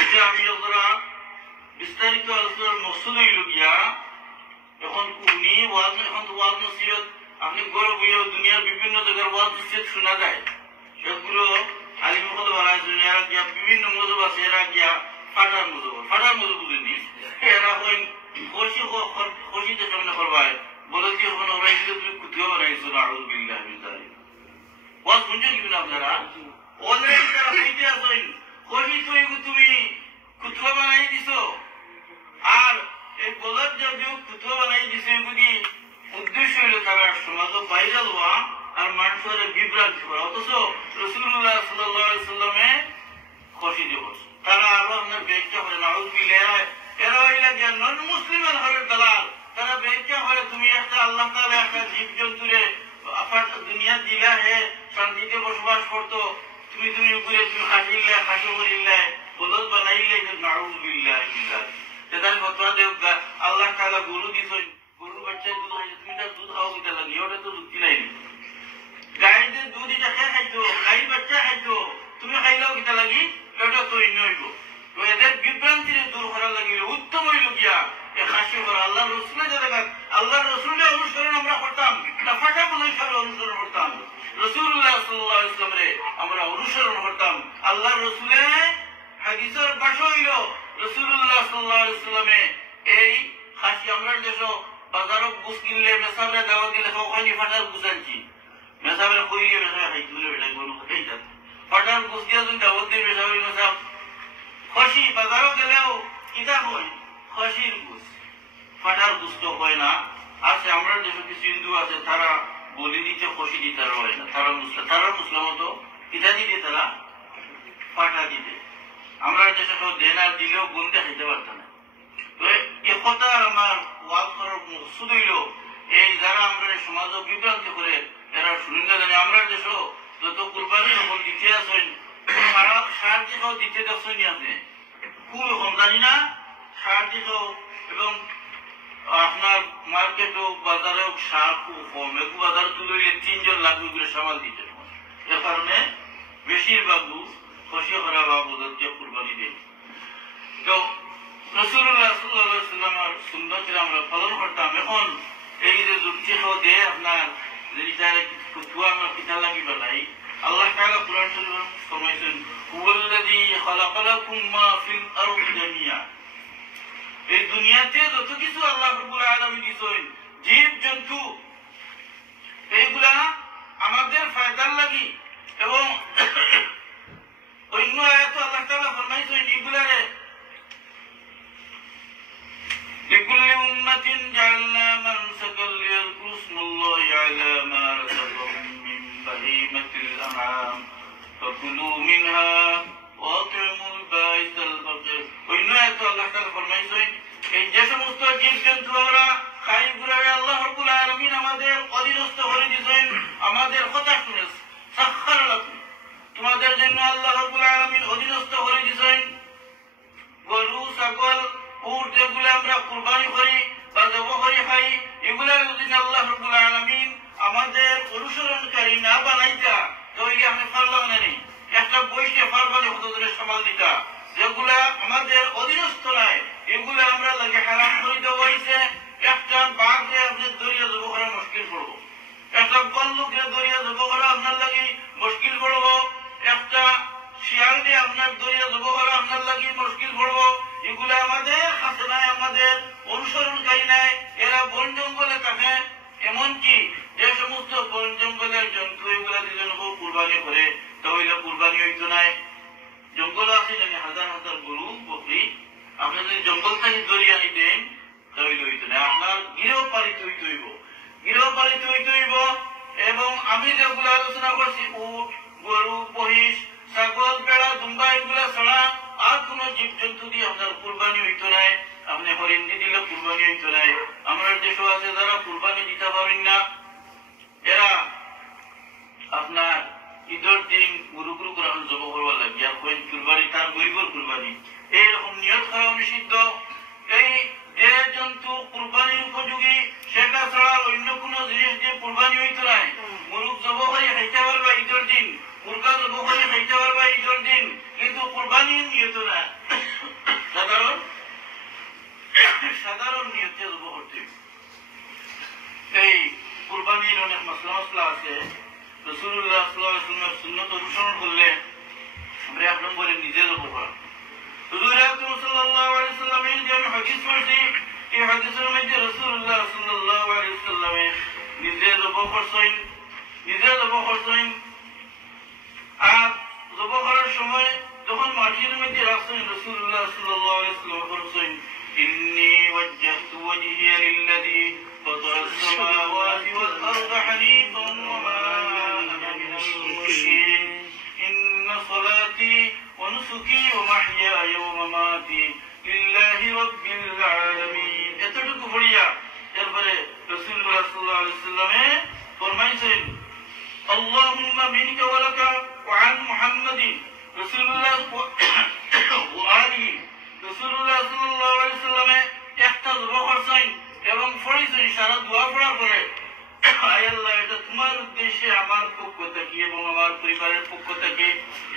এটা আমি ওরা বিস্তারিত আলোচনার মকসুদ হইল গিয়া এখন উনি এখন তো ওয়াজ নসিহত আপনি গৌরব হইয়া দুনিয়ার বিভিন্ন জায়গার ওয়াজ নসিহত শোনা যায় সেগুলো আলিমুল বানায় দুনিয়ার গিয়া বিভিন্ন মজব আছে এরা গিয়া ফাটার মজব বুঝেনি এরা হইন খুশিতে সামনে করবায় বলে কি এখন ওরা কিন্তু তুমি কুতিও বানাইছো না আউযু বিল্লাহি মিন যালিক ওয়াজ শুনছেন কি না আপনারা অলরেডি তারা কইতে আছেন খুশি তুমি কুতুয়া বানাই দিছো আর এই বলদ যদি কুতুয়া বানাই দিছে এগুলি উদ্দেশ্য হইল তারা সমাজ ভাইরাল হওয়া আর মানুষের বিভ্রান্তি করা অথচ রাসূলুল্লাহ সাল্লাল্লাহু আলাইহি সাল্লামে খুশি দিবস তারা আরো আপনার ব্যাখ্যা করে নাউজ বিল্লাহ এরা হইলা যে নন মুসলিমের ঘরের দালাল তারা ব্যাখ্যা করে তুমি একটা আল্লাহ তাআলা একটা জীবজন্তুরে দুনিয়া দিলা হে শান্তিতে বসবাস করতো তুমি উপরে তুমি খাসিল্লা খাসি করিল্লা বলদ বানাইলে নাউজ বিল্লাহ তাদের ফতোয়া দেব আল্লাহ তাআলা গরু দিছেন গরুর বাচ্চা দুধ হয় তুমি তার দুধ খাও কিটা লাগি ওটা তো যুক্তি নাই গাইদের দুধ এটা খেয়ে খাইতো গাই বাচ্চা খাইতো তুমি খাইলেও কিটা লাগি এটা তো অন্য হইব তো এদের বিভ্রান্তির দূর করার লাগিলে উত্তম হইল গিয়া এ খাসি করা আল্লাহ রসুলের জায়গা আল্লাহ রসুলের অনুসরণ আমরা করতাম না ফাটা মানুষের অনুসরণ করতাম রাসূলুল্লাহ সাল্লাল্লাহু আলাইহি ওয়াসাল্লামে আমরা অনুসরণ করতাম আল্লাহ রসুলের হাদিসের ভাষা হইল রাসূলুল্লাহ সাল্লাল্লাহু আলাইহি ওয়াসাল্লামে এই খাসি আমরা যেসব বাজারত বুঝ কিনলে মেসাবরে দাওয়া দিলে ওখানে ফাটার বুঝানছি মেসাবরে কইলে মেসাবে খাইতে বলে বেটা গরু খাইতা ফাটার বুঝ দিয়া যদি দাওয়াত দিয়ে মেসাবে মেসাব খাসি বাজারও গেলেও কিতা হয় খাসির বুঝ দুষ্ট হয় না আছে আমরা দেশে কিছু হিন্দু আছে তারা বলি দিতে খুশি দিতে হয় না তারা মুসলিম তো ইটা দিতে তারা পাঠা দিতে আমরা দেশে সব দেন আর দিলেও গুনতে খাইতে পারতাম না তো এ কথা আমার ওয়াজ করার মকসুদ হইল এই যারা আমরা সমাজ বিভ্রান্তি করে এরা শুনি না জানি আমরা দেশে যত কুরবানি সকল দিতে আসেন সার দিকেও দিতে দেখছেন আপনি খুব কম জানি না সার দিকেও এবং আপনার মার্কেট হোক বাজারে হোক সার খুব কম একটু বাজার তুলে 3 জন লাগবে করে সামাল দিতে এর কারণে বেশিরভাগ খুশি করা বা বোঝার দিয়ে কুরবানি দেয় তো রাসূলুল্লাহ সাল্লাল্লাহু আলাইহি ওয়াসাল্লামের সুন্নাত আমরা পালন করতাম এখন এই যে যুক্তি হতে আপনার যেটারে ফুতুয়া আমরা পিতা লাগি বানাই আল্লাহ তাআলা কুরআন শরীফে ফরমাইছেন হুয়াল্লাযী খালাকালাকুম মা ফিল আরদি জামিয়া এই দুনিয়াতে যত কিছু আল্লাহ রাব্বুল আলামিন দিয়েছেন জীব জন্তু এইগুলা আমাদের ফায়দার লাগি এবং অন্য আয়াতে আল্লাহ তাআলা ফরমাইছেন এগুলারে لكل أمة جعلنا منسكا ليذكروا اسم الله على ما رزقهم من بهيمة الأنعام فكلوا منها وأطعموا البائس الفقير وإن آيات الله تعالى ফরমাইছেন এই যে সমস্ত জীবজন্তু আমরা খাই ঘুরে আল্লাহ রাব্বুল আলামিন আমাদের অধীনস্থ করে দিয়েছেন আমাদের কথা শুনে সাখার লাকুম তোমাদের জন্য আল্লাহ রাব্বুল আলামিন অধীনস্থ করে দিয়েছেন গরু ছাগল উট যেগুলো আমরা কুরবানি করি বা জবাই করে খাই এগুলার যদি আল্লাহ রাব্বুল আলামিন আমাদের অনুসরণকারী না বানাইতা তাহলে আমি পারলাম না নি একটা বইতে পারবানি কত ধরে সামাল দিতা যেগুলা আমাদের অধীনস্থ নাই এগুলা আমরা লাগে হারাম করে দেওয়া হয়েছে একটা বাঘে আপনি দরিয়া জব করা মুশকিল পড়বো একটা বল্লুকে দরিয়া জব করা আপনার লাগে মুশকিল পড়বো একটা শিয়াল দিয়ে আপনার দরিয়া জব করা আপনার লাগে মুশকিল পড়বো এগুলা আমাদের হাতে নাই আমাদের অনুসরণকারী নাই এরা বন জঙ্গলে থাকে এমনকি যে সমস্ত বন জঙ্গলের জন্তু এগুলা দুজন কুরবানি করে তাহলে কুরবানি হইতো নাই জঙ্গল আছে জানি হাজার হাজার গরু বকরি আপনি যদি জঙ্গল থেকে দরিয়া নিতেন তাহলে হইতো না আপনার গৃহপালিত হইতে হইব এবং আমি যেগুলো আলোচনা করছি উট গরু মহিষ ছাগল বেড়া দুম্বা এগুলা ছাড়া আর কোন জীব জন্তু দিয়ে আপনার কুরবানি হইতো নাই আপনি হরিণ দিয়ে দিলে কুরবানি হইতো নাই আমার দেশও আছে যারা কুরবানি দিতে পারেন না এরা আপনার ঈদের দিন গুরু গুরু গ্রহণ জব করবার লাগে আর কোন কুরবানি তার গরিবর কুরবানি এইরকম নিয়ত করা নিষিদ্ধ এই যে জন্তু কুরবানির উপযোগী সেটা ছাড়া অন্য কোন জিনিস দিয়ে কুরবানি হইতো নাই মুরগ জব করে খাইতে পারবা ঈদের দিন মুরগা জব করে খাইতে পারবা ঈদের দিন কিন্তু কুরবানি নিয়ত না সাধারণ নিয়তে জব করতে এই কুরবানির অনেক মশলা আছে রাসূলুল্লাহ সাল্লাল্লাহু আলাইহি ওয়াসাল্লামের সুন্নাত অনুসরণ করলে আমরা এক নম্বরে নিজে জব করা হুজুর আকরাম সাল্লাল্লাহু আলাইহি ওয়াসাল্লামের যে হাদিস পড়ছি এই হাদিসের মধ্যে রাসূলুল্লাহ সাল্লাল্লাহু আলাইহি ওয়াসাল্লাম নিজে জব করছেন আর জব করার সময় যখন মাটির মধ্যে রাখছেন রাসূলুল্লাহ সাল্লাল্লাহু আলাইহি ওয়াসাল্লাম বলেছেন ইন্নী ওয়াজ্জাহতু ওয়াজহিয়া লিল্লাযী ফাতারা আস-সামাওয়াতি ওয়াল আরদা হানিফান ওয়া মা আনা মিনাল মুশরিকিন ইন্না সালাতি ওয়া নুসুকি ওয়া মাহইয়ায়া ওয়া মামাতি লিল্লাহি রাব্বিল আলামিন এতটুকু পড়িয়া এরপরে রাসূলুল্লাহ সাল্লাল্লাহু আলাইহি ওয়াসাল্লাম ফরমাইছেন আল্লাহুম্মা মিনকা ওয়া লাকা ওয়া আন মুহাম্মাদিন রাসূলুল্লাহ সাল্লাল্লাহু আলাইহি ওয়াসাল্লাম একটা দোয়া করছেন এবং পড়েছেন সারা দোয়া পড়ার পরে আয় আল্লাহ এটা তোমার উদ্দেশ্যে আমার পক্ষ থেকে এবং আমার পরিবারের পক্ষ থেকে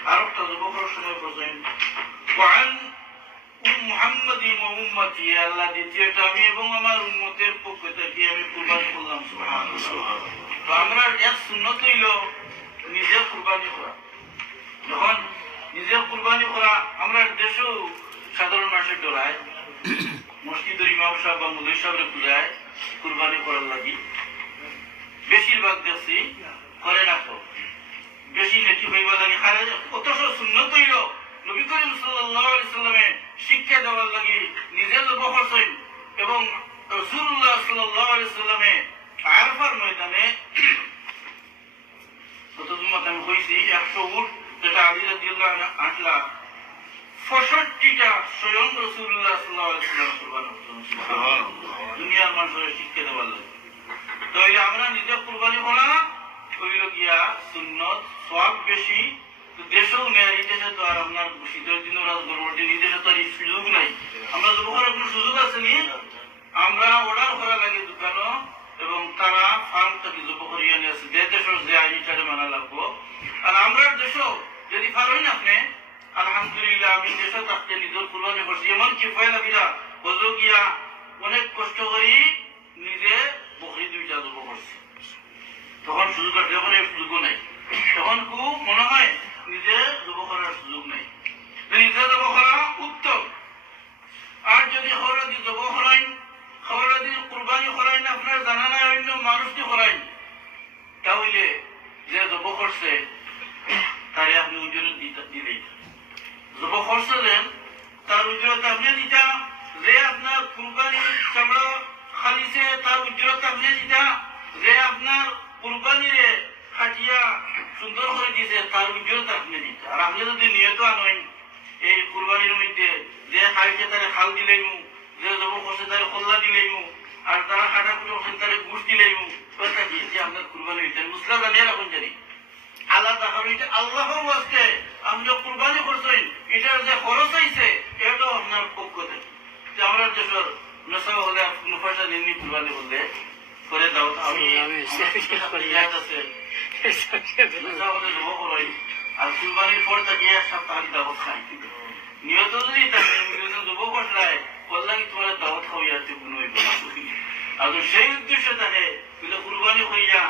আর একটা দোয়া করার সময় করছেন ওয়া আন মুহাম্মাদি ওয়া উম্মতি আল্লাহ দ্বিতীয়টা আমি এবং আমার উম্মতের পক্ষ থেকে আমি কুরবানি করলাম সুবহানাল্লাহ তো আমরা এক সুন্নাত হইল নিজে কুরবানি করা যখন নিজে কুরবানি করা আমরা দেশেও সাধারণ মানুষের ডরায় মসজিদের ইমাম সাহেব বা মুদ্দির সাহেবের পূজায় কুরবানি করার লাগি বেশিরভাগ দেখছি করে না তো বেশি নেকি হইবার লাগে অথচ সুন্নত হইল নবী করিম সাল্লাল্লাহু আলাইহি ওয়াসাল্লামে শিক্ষা দেওয়ার লাগি নিজে জব করছেন এবং রাসূলুল্লাহ সাল্লাল্লাহু আলাইহি ওয়াসাল্লামে আরাফার ময়দানে কতজুমাত আমি কইছি 100 উট যেটা আলী রাদিয়াল্লাহু আনহু আনলা ৬৫টা স্বয়ং রাসূলুল্লাহ সাল্লাল্লাহু আলাইহি ওয়াসাল্লাম কুরবান করতেন। সুবহানাল্লাহ। দুনিয়ার মানুষের শিক্ষা দেওয়ার লাগে। তাইলে আমরা নিজে কুরবানি করা হইল গিয়া সুন্নত, সওয়াব বেশি। তো দেশেও নেই, এই দেশে তো আর আপনার শীতের দিনের গরমের এই দেশে তো আর সুযোগ নাই। আমরা জব করার কোনো সুযোগ আছে নি? আমরা অর্ডার করা লাগে দোকানও, এবং তারা ফার্ম থেকে জব করিয়া নিয়ে আসে। যে দেশের যে আইনটারে মানা লাগবো। আর আমরা দেশও যদি পারেন আপনি, আলহামদুলিল্লাহ আমি দেশে থাকতে নিজের কুরবানি করছি। এমনকি পয়লা বিরা হজো গিয়া অনেক কষ্ট করি নিজে বকরি 2টা জব করছি। তখন সুযোগ আসলে এখন এই সুযোগও নাই। তখন খুব মনে হয় নিজে জব করার সুযোগ নেই। নিজে জব করা উত্তম। আর যদি খবরাদি জব করাইন, খবরাদি কুরবানি করাইন আপনার জানা নাই, অন্য মানুষটি করাইন, তাহলে যে জব করছে তারে আপনি উজরত দিলেই। জব করছে দেন তার উজরত আপনি দিতা। যে আপনার কুরবানি চামড়া খালিছে তার উজরত আপনি দিতা। যে আপনার কুরবানিরে খাটিয়া সুন্দর করে দিয়েছে তার উজরত আপনি দিতা। আর আপনি যদি নিয়ত আনেন এই কুরবানির মধ্যে যে খাইছে তারে খাল দিলেইমু, যে জব করছে তারে কল্লা দিলেইমু, আর তারা কাটাকুটি করছেন তারে গুড় দিলেইমু, ওটা দিয়েছে আপনার কুরবানি হইতে। মুসলা জানিয়ে রাখুন জানি আলাদা কারণ এটা আল্লাহর ওয়াস্তে আপনি কুরবানি করছেন, এটার যে খরচ হয়েছে এটাও আপনার পক্ষ থেকে। আমরা দেশের নেশা হলে কোনো পয়সা নিয়ে কুরবানি করলে করে দাও। আমি আছে নেশা হলে জব করাই, আর কুরবানির পর তাকে এক সপ্তাহ দাওয়াত খাই। নিয়ত যদি থাকে জব করলাই করলাম তোমার দাওয়াত খাওয়াইতে কোনো আর সেই উদ্দেশ্য থাকে কুরবানি হইয়া,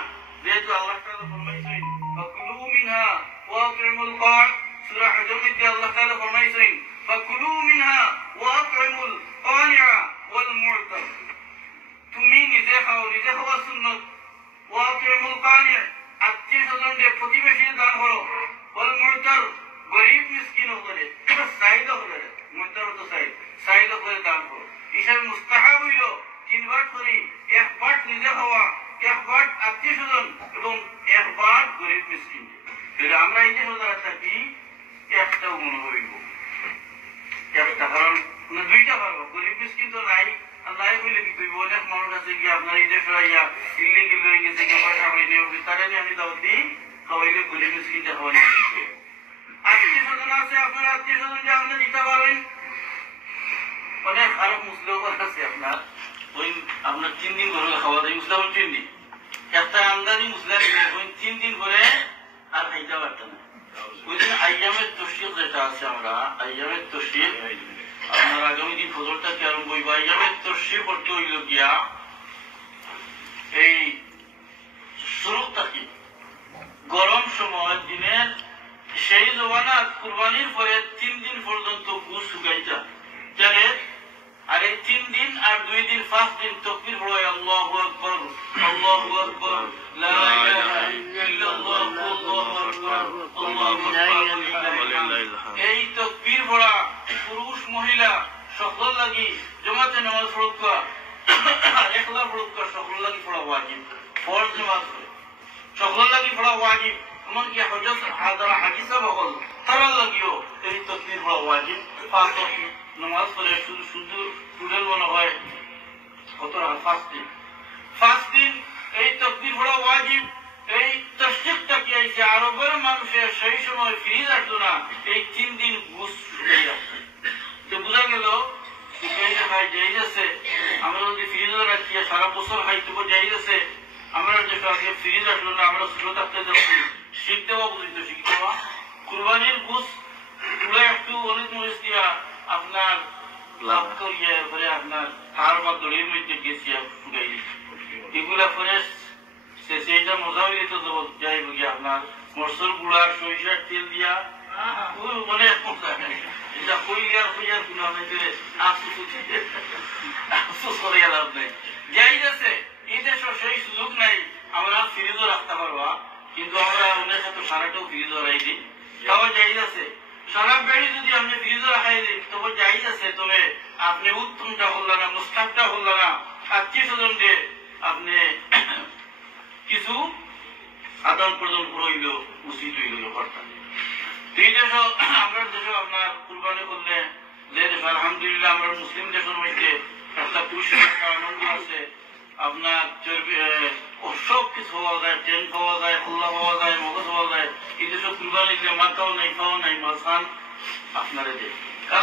যেহেতু আল্লাহ তাআলা ফরমাইছেন ফাকুলু মিনহা ওয়াতইমুল কান, সূরা হজর মধ্যে আল্লাহ তাআলা ফরমাইছেন ফাকুলু মিনহা ওয়াতইমুল কানিআ ওয়াল মু'তার। তুমি নিজে খাও, নিজে খাওয়া সুন্নাত। ওয়াতইমুল কানিআ আত্মীয়-স্বজনকে প্রতিবেশী দান করো। ওয়াল মু'তার গরীব মিসকিন হলে সাইদ হলে মু'তার তো সাইদ করে দান করো। হিসাবে মুস্তাহাব হইল 3 বার করি, 1 বার নিজে খাওয়া, 1 বার আত্মীয়-স্বজন এবং 1 বার গরীব মিসকিন। আমরা এই যে যারা থাকি একটাও মনে হইব একটা, কারণ 2টা পারবো। গরীব মিসকিন তো নাই, আর নাই হইলে কি করবো? অনেক মানুষ আছে কি আপনার এই দেশে ইয়া ইল্লিগেল হয়ে গেছে, কেউ পয়সা হয়নি, তারা আমি দাওয়াত দিই খাওয়াইলে গরীব মিসকিনটা খাওয়াই। আত্মীয়-স্বজন আছে, আপনার আত্মীয়-স্বজন যে আপনি দিতে পারবেন। অনেক আরব মুসলিম আছে আপনার ওই আপনার 3 দিন ঘরে খাওয়া যায়, মুসলাম 3 দিন একটা আন্দাজি মুসলাম 3 দিন পরে আর খাইতে পারতেন না। ওই দিন আইয়ামের তশরিক যেটা আছে, আমরা আইয়ামের তশরিক আপনার আগামী দিন ফজরটাকে আরম্ভ হইব। আইয়ামের তশরিক করতে হইল গিয়া এই শুরুটাকে গরম সময় দিনের সেই জমানা কুরবানির পরে 3 দিন পর্যন্ত গুছ শুকাইতা যারে। আর এই 3 দিন আর 2 দিন 5 দিন তাকবীর পড়ায় আল্লাহু আকবার, আল্লাহু আকবার, লা ইলাহা ইল্লাল্লাহ, আল্লাহু আকবার, আল্লাহু আকবার। এই তাকবীর পড়া পুরুষ মহিলা সকল লাগি জামাতে নামাজ পড়া, একলা পড়া সকল লাগি পড়া ওয়াজিব, ফরজ নামাজ সকল লাগি পড়া ওয়াজিব। এমনকি হজরত হাজারা হাদিসা বহল তারা লাগিও এই তাকবীর পড়া ওয়াজিব। 5 ওয়াক্ত নামাজ পড়ে শুধু টুডেল মনে হয় কত 5 দিন এই তাকবীর পড়া ওয়াজিব। এই তশরিকটা কি হয়েছে, আরবের মানুষের সেই সময় ফ্রিজ আসতো না, এই 3 দিন গুছ শুকিয়ে আসতো। তো বোঝা গেল শুকিয়ে খাই যাই আছে। আমরা যদি ফ্রিজে রাখি সারা বছর খাইতে যাই আছে, আমরা যে আগে ফ্রিজ আসলো না, আমরা ছোট থাকতে যাচ্ছি শিখতে হওয়া বুঝিত শিখতে হওয়া। কুরবানির গুছ তুলে একটু অনেক মরিচ দিয়া আপনার লাভ করিয়ে পরে আপনার খাওয়ার বা দড়ির মধ্যে গেছি শুকাই এগুলা পরে সেইটা মজা হইলে তো যাইব গিয়ে আপনার মরসুর গুঁড়া সরিষার তেল দিয়া অনেক মজা। এটা কইলে আর কইয়ার গুণা হইতে আফসোস করে লাভ নেই। যাই আছে এই দেশে সেই সুযোগ নাই আমরা ফ্রিজও রাখতে পারবা, কিন্তু আমরা অনেক সাথে সারাটাও ফ্রিজও রাখাই দিই, তাও যাই আছে। সারা বেড়ি যদি আপনি ফ্রিজও রাখাই দিই তবে যাই আছে, তবে আপনি উত্তমটা হল্লা না, মুস্তাবটা হল্লা না, আত্মীয় স্বজনকে আপনি কিছু আদান প্রদান রইল উচিত হইল করতাম। এই দেশ আমরা দেশ আপনার কুরবানি করলে যে দেশ আলহামদুলিল্লাহ আমরা মুসলিম দেশের মধ্যে একটা খুশি একটা আনন্দ আছে। আপনার সব কিছু পাওয়া যায়, ট্রেন পাওয়া যায়, খোল্লা পাওয়া যায়, মগজ পাওয়া যায়। এই দেশে কুরবানি দিলে মাথাও নাই, পাও নাই, মাঝখান আপনারা দেয়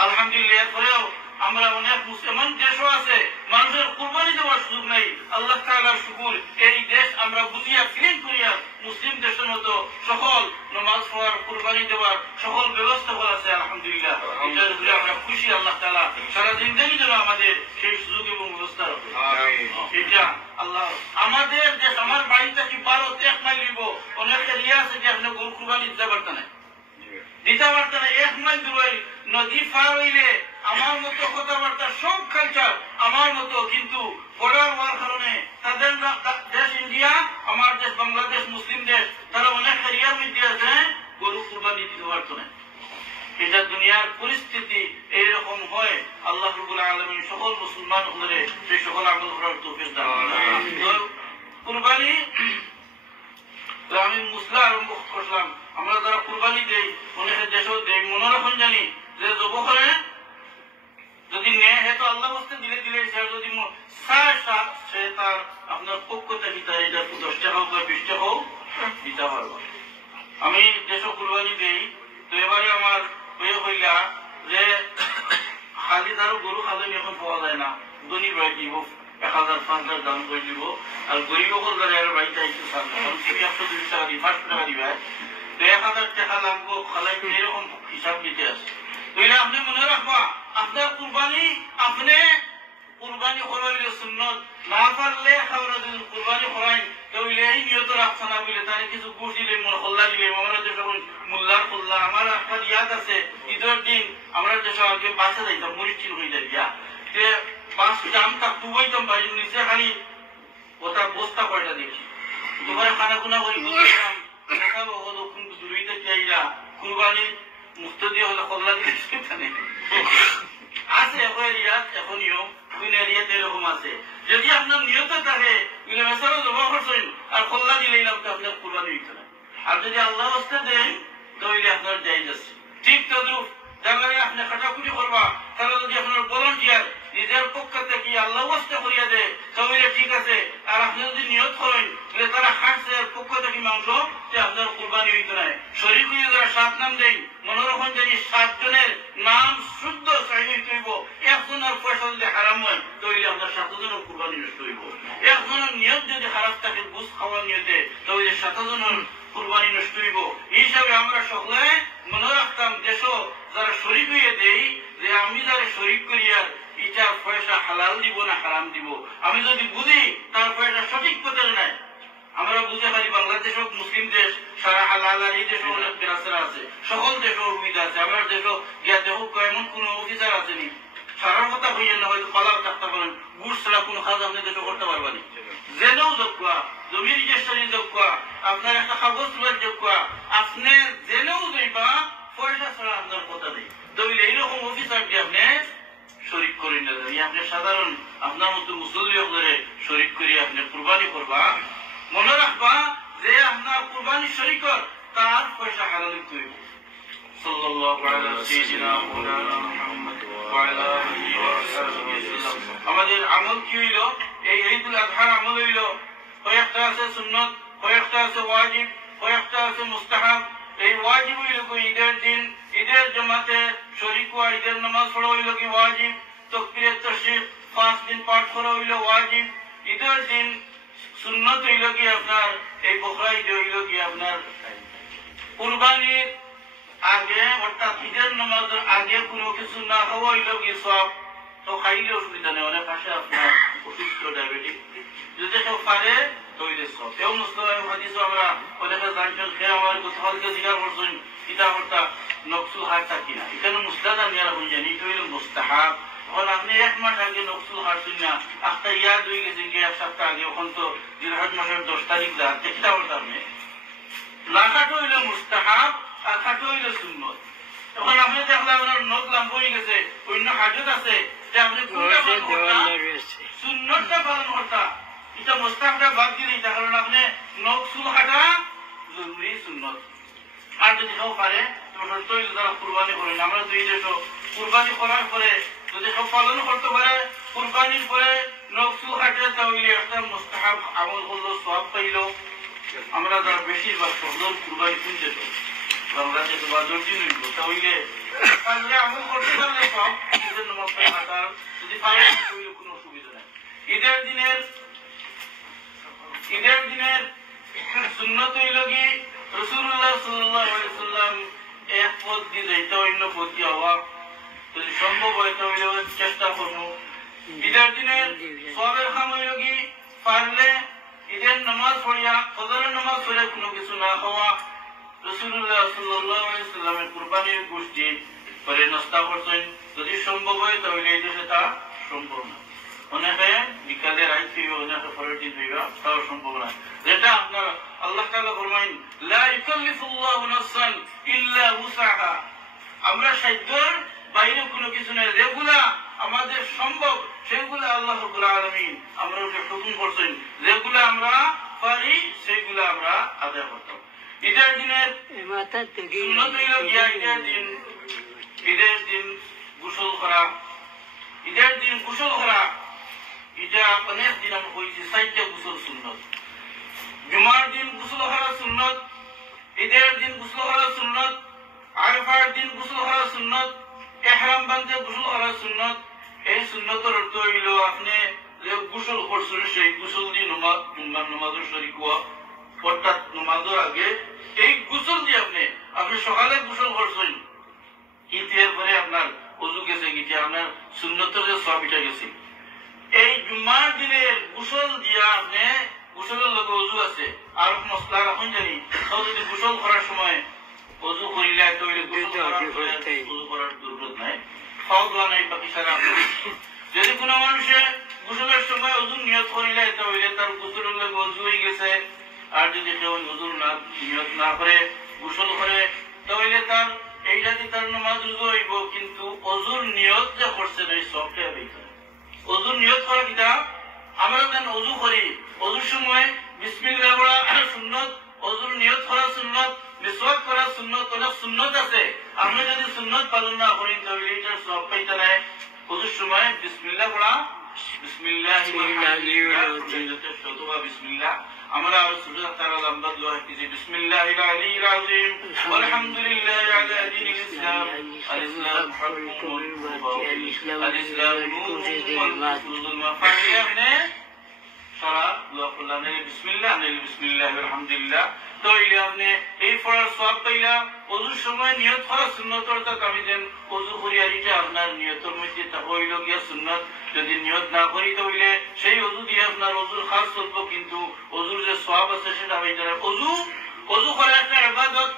আলহামদুলিল্লাহ। এরপরেও আমরা অনেক মুসলমান দেশও আছে মানুষের কুরবানি দেওয়ার সুযোগ নাই। আল্লাহ তাআলার শুকর, এই দেশ আমরা বুঝিয়া ফিলিং করিয়া মুসলিম দেশের মতো সকল নামাজ পড়ার, কুরবানি দেওয়ার সকল ব্যবস্থা করা আছে আলহামদুলিল্লাহ। এটার উপরে আমরা খুশি। আল্লাহ তাআলা সারা জিন্দেগি যেন আমাদের সেই সুযোগ এবং ব্যবস্থা রাখে। এটা আল্লাহ আমাদের দেশ, আমার বাড়িটা কি 12-1 মাইল দিব, অনেক এরিয়া আছে যে আপনি গরু কুরবানি দিতে পারতেন না, দিতে পারতেন না। 1 মাইল দূরে নদী পার হইলে আমার মতো কথাবার্তা সব কালচার আমার মতো, কিন্তু বর্ডার হওয়ার কারণে তাদের দেশ ইন্ডিয়া, আমার দেশ বাংলাদেশ মুসলিম দেশ, তারা অনেক এরিয়ার মধ্যে আছে গরু কুরবানি দিতে পারত না। এটা দুনিয়ার পরিস্থিতি এইরকম হয়। আল্লাহ রাব্বুল আলামিন সকল মুসলমান হলে সেই সকল আমল করার তৌফিক দান করেন। কুরবানি আমি মুসলা আরম্ভ করলাম। আমরা যারা কুরবানি দেই অনেকের দেশেও দেই, মনে রাখুন জানি যে জব করে যদি নেয় হে তো আল্লাহ বস্তে দিলে দিলে, সে যদি সে তার আপনার পক্ষতে দিতে, এটা 10 টাকা হোক বা 20 টাকা হোক দিতে পারবো। আমি দেশও কুরবানি দেই, তো এবারে আমার হয়ে হইলা যে খালি তারও গরু খালি এখন পাওয়া যায় না, ধনী বাড়ি দিব 1000-5000 দাম করে দিব, আর গরিব যারা বাড়িতে আইতে চান 100-200 টাকা দিই, 500 টাকা দিবে, তো 1000 টাকা লাগবো খালাই, এরকম হিসাব দিতে আছে। তাহলে আপনি মনে রাখবা আপনার কুরবানি, আপনি কুরবানি করাইলে সুন্নত, না পারলে খাওয়া যদি কুরবানি করাই তাহলে এই নিয়ত রাখছে না বলে তাহলে কিছু গুড় দিলে, খোল্লা দিলে, আমরা যে সকল মোল্লার খোল্লা, আমার একটা ইয়াদ আছে ঈদের দিন আমরা যে সব বাসে যাইতাম মরিচিন হয়ে যাই গিয়া, যে বাস জামটা টুবাইতাম বাড়ির নিচে, খালি ওটা বস্তা কয়টা দেখি দুপুরে খানা খুনা করি বুঝলাম দূরিতে চাইরা কুরবানি মুক্ত দিয়ে হলে খোল্লা দিলে আছে এখন এরিয়াত, এখনও কোন এরিয়াতে এরকম আছে। যদি আপনার নিয়ত থাকে মেসারও জমা করছেন আর খোল্লা দিলেই না আপনার কুরবানি হইতে না, আর যদি আল্লাহ হস্তে দেন তাহলে আপনার জায়েজ আছে। ঠিক তদ্রুপ যারা আপনি খাটাখুটি করবা, তারা যদি আপনার ভলান্টিয়ার নিজের পক্ষ থেকে আল্লাহ হস্তে করিয়া দেয় তাহলে ঠিক আছে, আর আপনি যদি নিয়ত করেন তাহলে তারা খাসের পক্ষ থেকে মাংস যে আপনার কুরবানি হইতে নাই। শরীর হইয়া যারা 7 নাম দেন, মনোরঞ্জন জানি 7 জনের নাম শুদ্ধ সহি হইতে হইব। একজনের পয়সা যদি হারাম হয় তাহলে আপনার 7 জনের কুরবানি নষ্ট হইব। একজনের নিয়ত যদি খারাপ থাকে বুঝ খাওয়ার নিয়তে তাহলে 7 জনের কুরবানি নষ্ট হইব। এই হিসাবে আমরা সকলে মনে রাখতাম দেশ যারা শরীক হইয়া দেই যে আমি যারা শরীক করিয়ার ইটার পয়সা হালাল দিব না হারাম দিব, আমি যদি বুঝি তার পয়সা সঠিক পথে নাই। আমরা বুঝে খালি বাংলাদেশ হোক মুসলিম দেশ সারা হালাল, আর এই দেশে অনেক বেরাসেরা আছে, সকল দেশেও সুবিধা আছে। আমার দেশও গিয়া দেখো এমন কোন অফিসার আসেনি, সারার কথা হইয়া না হয়তো পালাও থাকতে পারেন, গুড় ছাড়া কোন কাজ আপনি দেশে করতে পারবেন। জেনেও যোগ্যা, জমি রেজিস্ট্রি যোগ্যা, আপনার একটা কাগজ তোলার যোগ্যা, আপনি জেনেও যাইবা পয়সা ছাড়া আপনার কথা নেই। তাহলে এইরকম অফিসার দিয়ে আপনি শরীক করেন না, আপনি সাধারণ আপনার মতো মুসল্লি শরীক করে আপনি কুরবানি করবা। মনে রাখবা যে আপনার কুরবানি শরীকর তার পয়সা হালাল হইতে হইব। সাল্লাল্লাহু আলাইহি সাইয়্যিদিনা মাওলানা মুহাম্মদ ওয়া আলা আলিহি ওয়া সাহবিহি ওয়াসাল্লাম। আমাদের আমল কি হইল? এই ঈদুল আযহার আমল হইল কয়েকটা আছে সুন্নাত, কয়েকটা আছে ওয়াজিব, কয়েকটা আছে মুস্তাহাব। এই ওয়াজিব হইল ঈদের দিন ঈদের জামাতে শরীক হওয়া, ঈদের নামাজ পড়া হইল কি ওয়াজিব, তাকবীরে তাশরিক 5 দিন পাঠ করা হইল ওয়াজিব। ঈদের দিন সুন্নাত হইল কি আপনার এই বকরা ঈদ হইল কি আপনার কুরবানির আগে, অর্থাৎ ঈদের নামাজের আগে কোনো কিছু না খাওয়া হইল কি সব, তো খাইলে অসুবিধা নেই। অনেক আসে আপনার অসুস্থ ডায়াবেটিক, যদি কেউ পারে তৈরি সব এও মুসলিম হাদিস আমরা অনেকে জানছেন, খেয়ে আমার কোথাওকে জিজ্ঞাসা করছেন এটা অর্থাৎ নকসুল হাট থাকি না, এখানে মুস্তাদা নিয়ে রাখুন জানি এটা হইল মুস্তাহাব। এখন আপনি 1 মাস আগে নকসুল হাঁটছেন না, একটা ইয়াদ হয়ে গেছেন কি 1 সপ্তাহ আগে, এখন তো জিলহজ মাসের 10 তারিখ যাচ্ছে, এটা বলতে আপনি না খাটো হইল মুস্তাহাব আর খাটো হইল সুন্নত। এখন আপনি দেখলে আপনার নখ লাম্ব হয়ে গেছে, অন্য হাজত আছে, আপনি এটা মুস্তাহাবটা বাদ দিলে এটা কারণ আপনি নখ চুল কাটা জরুরি সুন্নত আর যদি কেউ পারে তৈরি তারা কুরবানি করেন আমরা দুই দেশ কুরবানি করার পরে যদি সব পালন করতে পারে কুরবানির পরে নখ চুল কাটে তাহলে একটা মুস্তাহাব আমল করলো সওয়াব পাইল আমরা যারা বেশিরভাগ সদর কুরবানি শুনতে তো বাংলাদেশে তো বা দর্জি নিব তাহলে আমল করতে পারলে সব ঈদের নামাজ কাটার যদি পারে তাহলে কোনো অসুবিধা নেই ঈদের দিনের সুন্নত হইল কি রাসূলুল্লাহ সাল্লাল্লাহু আলাইহি ওয়াসাল্লাম এক পথ দিয়ে যাইতে অন্য পথ দিয়ে হওয়া যদি সম্ভব হয় তাহলে চেষ্টা করবো ঈদের দিনের সওয়াবের কাম হইল কি পারলে ঈদের নামাজ পড়িয়া ফজরের নামাজ পড়ে কোনো কিছু না খাওয়া রাসূলুল্লাহ সাল্লাল্লাহু আলাইহি ওয়াসাল্লামের কুরবানির গোশত পরে নাস্তা করতেন যদি সম্ভব হয় তাহলে এই দেশে তা সম্ভব না অনেকে বিকালে রাত হইবে অনেকে পরের দিন হইবে তাও সম্ভব না যেটা আপনার আল্লাহ তাআলা ফরমাইন লা ইউকাল্লিফুল্লাহু নাফসান ইল্লা উসাহা আমরা সাধ্যের বাইরে কোনো কিছু নাই যেগুলা আমাদের সম্ভব সেগুলো আল্লাহ রাব্বুল আলামিন আমরা হুকুম করছেন যেগুলো আমরা পারি সেগুলো আমরা আদায় করতাম ঈদের দিনের সুন্নত হইল গিয়া ঈদের দিন গোসল করা এটা অনেক দিন আমরা হয়েছি 4টা গোসল সুন্নত জুমার দিন গোসল করা সুন্নত ঈদের দিন গোসল করা সুন্নত আরফার দিন গোসল করা সুন্নত ইহরাম বাঁধতে গোসল করা সুন্নত এই সুন্নতের অর্থ হইল আপনি যে গোসল করছেন সেই গোসল দিয়ে নামাজের শরীক হওয়া অর্থাৎ নামাজের আগে এই গোসল দিয়ে আপনি সকালে গোসল করছেন কিন্তু এরপরে আপনার ওযু গেছে গিয়ে আপনার সুন্নতের যে সওয়াবটা গেছে এই জুমার দিনের গোসল দিয়া আপনি গোসলের লগে ওযু আছে আর মশলা রাখুন জানি তাও যদি গোসল করার সময় ওযু করিলে তাহলে ওযু করার জরুরত নাই খাওয়া দাওয়া নাই বাকি সারা যদি কোনো মানুষে গোসলের সময় ওযু নিয়ত করিলে তাহলে তার গোসলের লগে ওযু হয়ে গেছে আর যদি কেউ ওযু না নিয়ত না করে গোসল করে তাহলে তার এইটাতে তার নামাজ ওযু হইব কিন্তু ওযুর নিয়ত যে করছে এই সবটা হইছে ওযুর নিয়ত করা কিটা আমরা যেন ওযু করি ওযুর সময় বিসমিল্লাহ বলা সুন্নত ওযুর নিয়ত করা সুন্নত মিসওয়াক করা সুন্নত অনেক সুন্নত আছে আমরা যদি সুন্নত পালন না করি তাহলে এটার সওয়াব পাইতে নাই ওযুর সময় বিসমিল্লাহ বলা বিসমিল্লাহ আমরা সুজুদ তারা লম্বা দোয়া কি বিসমিল্লাহিল আলিয়্যিল আযীম আলহামদুলিল্লাহি আলা দীনিল ইসলাম আল ইসলাম হাক্কুল আল ইসলাম নূরুল মাফাতিহনে সারা দোয়া করলাম বিসমিল্লাহ আলহামদুলিল্লাহ তো এই আপনি এই পড়ার সওয়াব পাইলা ওযুর সময় নিয়ত করা সুন্নত অর্থাৎ আমি যেন ওযু করি আর এটা আপনার নিয়তের মধ্যে তা হইল গিয়া সুন্নত যদি নিয়ত না করি তাহলে সেই ওযু দিয়ে আপনার ওযুর খাস চলব কিন্তু ওযুর যে সওয়াব আছে সেটা হইতে না ওযু করা একটা ইবাদত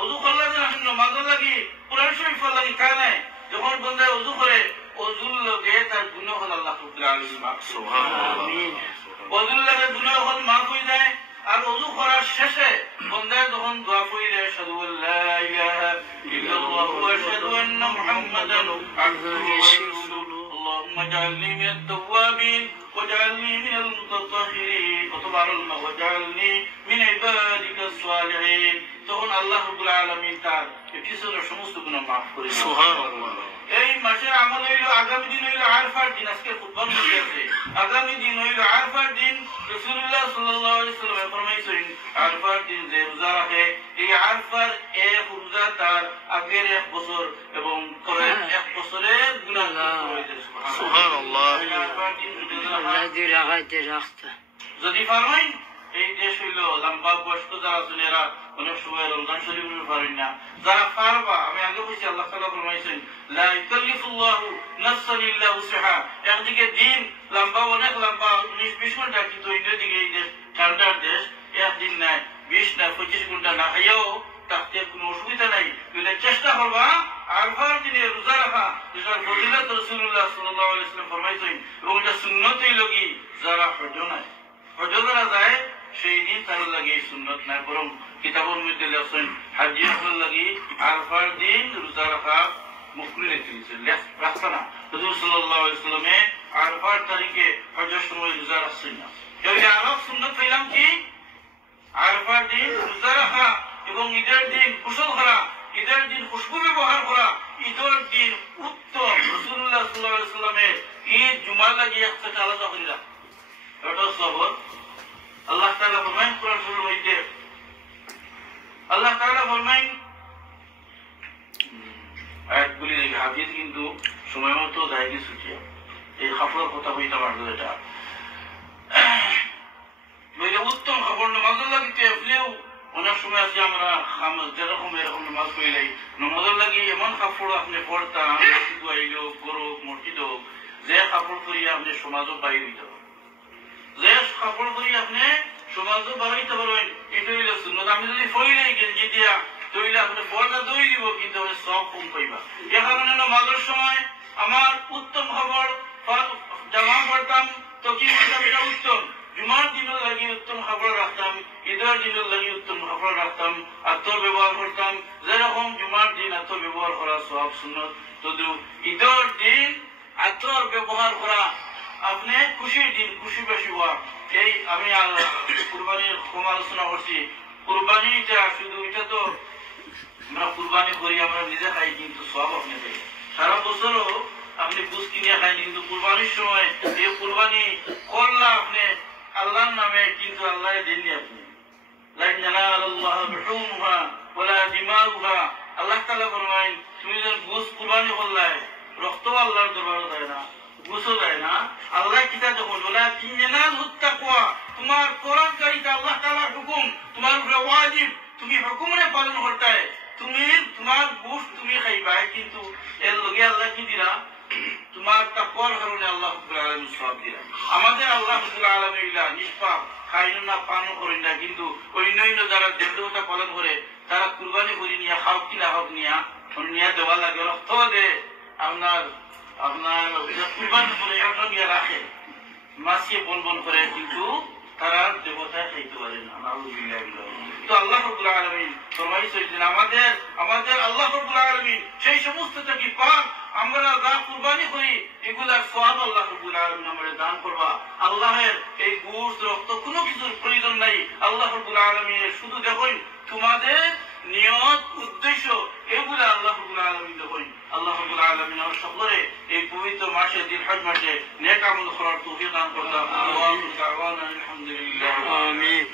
ওযু করলে যে আপনি নামাজ লাগি কোরআন শরীফ লাগি তা নাই যখন বন্দা ওযু করে ওযুর লগে তার গুনাহ আল্লাহ রাব্বুল আলামিন মাফ সুবহানাল্লাহ ওযুর লগে গুনাহ মাফ হয়ে যায় আর ওযু করার শেষে বন্দা যখন দোয়া পড়ে আশহাদু আল্লা ইলাহা ইল্লাল্লাহ ওয়া আশহাদু আন্না মুহাম্মাদান আবদুহু ওয়া রাসূলুহু اللهم اجعلني من التوابين واجعلني من المتطهرين واجعلني من عبادك الصالحين তখন আল্লাহ রাব্বুল আলামিন তার পিছনের সমস্ত গুনাহ মাফ করে দেন সুবহানাল্লাহ এই মাসের আমল হইল আগামী দিন হইল আরফার দিন আজকে খুতবার মধ্যে আছে আগামী দিন হইল আরফার দিন রাসূলুল্লাহ সাল্লাল্লাহু আলাইহি ওয়াসাল্লাম ফরমাইছেন আরফার দিন যে রোজা রাখে এই আরফার এক রোজা তার আগের এক বছর এবং পরের এক বছরের গুনাহ মাফ করে দেন সুবহানাল্লাহ আরফার দিন যদি ফরমাইন এই দেশ হইল লম্বা বয়স্ক যারা আছেন এরা অনেক সময় রমজান শরীফের পারেন না যারা পারবা আমি আগে বলছি আল্লাহ তাআলা ফরমাইছেন লা ইউকাল্লিফুল্লাহু নাফসান ইল্লা উসহা একদিকে দিন লম্বা অনেক লম্বা 19-20 ঘন্টা কিন্তু অন্যদিকে এই দেশ ঠান্ডার দেশ একদিন নাই 20 না 25 ঘন্টা না খাইও তাতে কোনো অসুবিধা নাই যদি চেষ্টা করবা আরফার দিনে রোজা রাখা যেটার ফজিলত রাসূলুল্লাহ সাল্লাল্লাহু আলাইহি ওয়াসাল্লাম ফরমাইছেন এবং এটা সুন্নতই লগি যারা হজ নাই হজ যারা যায় সেই দিন তার লাগে সুন্নত না বরং কিতাবের মধ্যে লেখেন হাজিদের লাগি আরফার দিন রোজা রাখা মুকরুহ রেখেছেন রাস্তা না রাসূল সাল্লাল্লাহু আলাইহি ওয়াসাল্লামে আরফার তারিখে হজের সময় রোজা রাখছেন না। আরব সুন্নত পেলাম কি আরফার দিন রোজা রাখা এবং ঈদের দিন গোসল করা, ঈদের দিন খুশবু ব্যবহার করা, ঈদের দিন উত্তম রাসূলুল্লাহ সাল্লাল্লাহু আলাইহি ওয়াসাল্লামের ঈদ জুমার লাগি একসাথে আলাদা করিলাম। এটা সবর আল্লাহ তাআলা ফরমান কোরআন শরীফের মধ্যে আল্লাহ তাআলা ফরমান আয়াতগুলি দেখে হাদিস কিন্তু সময় মতো দায়িত্ব ছুটিয়া এই খবরের কথা হইতে পারতো। এটা বলে উত্তম খবর নামাজের লাগিতে আপনিও অনেক সময় আছে আমরা যেরকম এরকম নামাজ পড়িলাই নামাজের লাগি এমন কাপড় আপনি পড়তাম মসজিদ আইল করুক মসজিদ হোক যে কাপড় করিয়া আপনি সমাজও বাইরে দিতে পারেন, যে কাপড় করি আপনি সমাজও বাড়াইতে পারবেন। এটা হইল সুন্নত। আমি যদি ফইলাই গেঞ্জি দিয়া তৈলে আপনি বড়টা দই দিব কিন্তু সব কম পাইবা। এ কারণে নামাজের সময় আমার উত্তম খবর জামা পড়তাম তো কি করতাম এটা উত্তম, জুমার দিনের লাগি উত্তম খবর রাখতাম, ঈদের দিনের লাগি উত্তম খবর রাখতাম, আত্মর ব্যবহার করতাম যেরকম জুমার দিন আত্মর ব্যবহার করা সব সুন্নত, তদু ঈদের দিন আত্মর ব্যবহার করা আপনি খুশির দিন খুশি বেশি হওয়া। এই আমি কুরবানির কম আলোচনা করছি। কুরবানিটা শুধু এটা তো আমরা কুরবানি করি আমরা নিজে খাই কিন্তু সব আপনি দেয় সারা বছরও আপনি বুঝ কিনিয়া খাই কিন্তু কুরবানির সময় এই কুরবানি করলা আপনি আল্লাহর নামে কিন্তু আল্লাহ দেননি আপনি লাইন জানাল্লাহ বিহুমহা ওয়ালা দিমাউহা। আল্লাহ তাআলা ফরমায় তুমি যখন বুঝ কুরবানি করলাই রক্ত আল্লাহর দরবারে দেয় না, বুঝও দেয় না। আল্লাহ কিতা যখন ওলা তিনজনাল তাকওয়া তোমার কোরআনকারীটা আল্লাহ তাআলার হুকুম তোমার উপরে ওয়াজিব, তুমি হুকুমে পালন করতে তুমি তোমার বুঝ তুমি খাইবা কিন্তু এর লগে আল্লাহ কি দিরা তোমার তাকওয়ার কারণে আল্লাহ রাব্বুল আলামিন সওয়াব দিরা। আমাদের আল্লাহ রাব্বুল আলামিন নিষ্পাপ খাইন না পান করেন না কিন্তু অন্যান্য যারা দেবতা পালন করে তারা কুরবানি করে নিয়ে খাও কি না হোক নিয়ে দেওয়া লাগে রক্ত দে আপনার কুরবানি করে এটা নিয়ে রাখে মাসিয়ে বন করে কিন্তু তারা দেবতা খাইতে পারে না। তো আল্লাহ রাব্বুল আলামিন ফরমাইছেন আমাদের আল্লাহ রাব্বুল আলামিন সেই সমস্ত থেকে পাক আমরা যা কুরবানি করি এগুলার সওয়াব আল্লাহ রাব্বুল আলামিন আমাদের দান করবা। আল্লাহের এই গোশত রক্ত কোনো কিছুর প্রয়োজন নাই। আল্লাহ রাব্বুল আলামিনের শুধু দেখুন তোমাদের নিয়ত উদ্দেশ্য এগুলা আল্লাহ রাব্বুল আলামিন দেখুন। আল্লাহ রাব্বুল আলামিন আমাদের সকলে এই পবিত্র মাসে জিলহজ মাসে নেক আমল করার তৌফিক দান করুন। আমিন।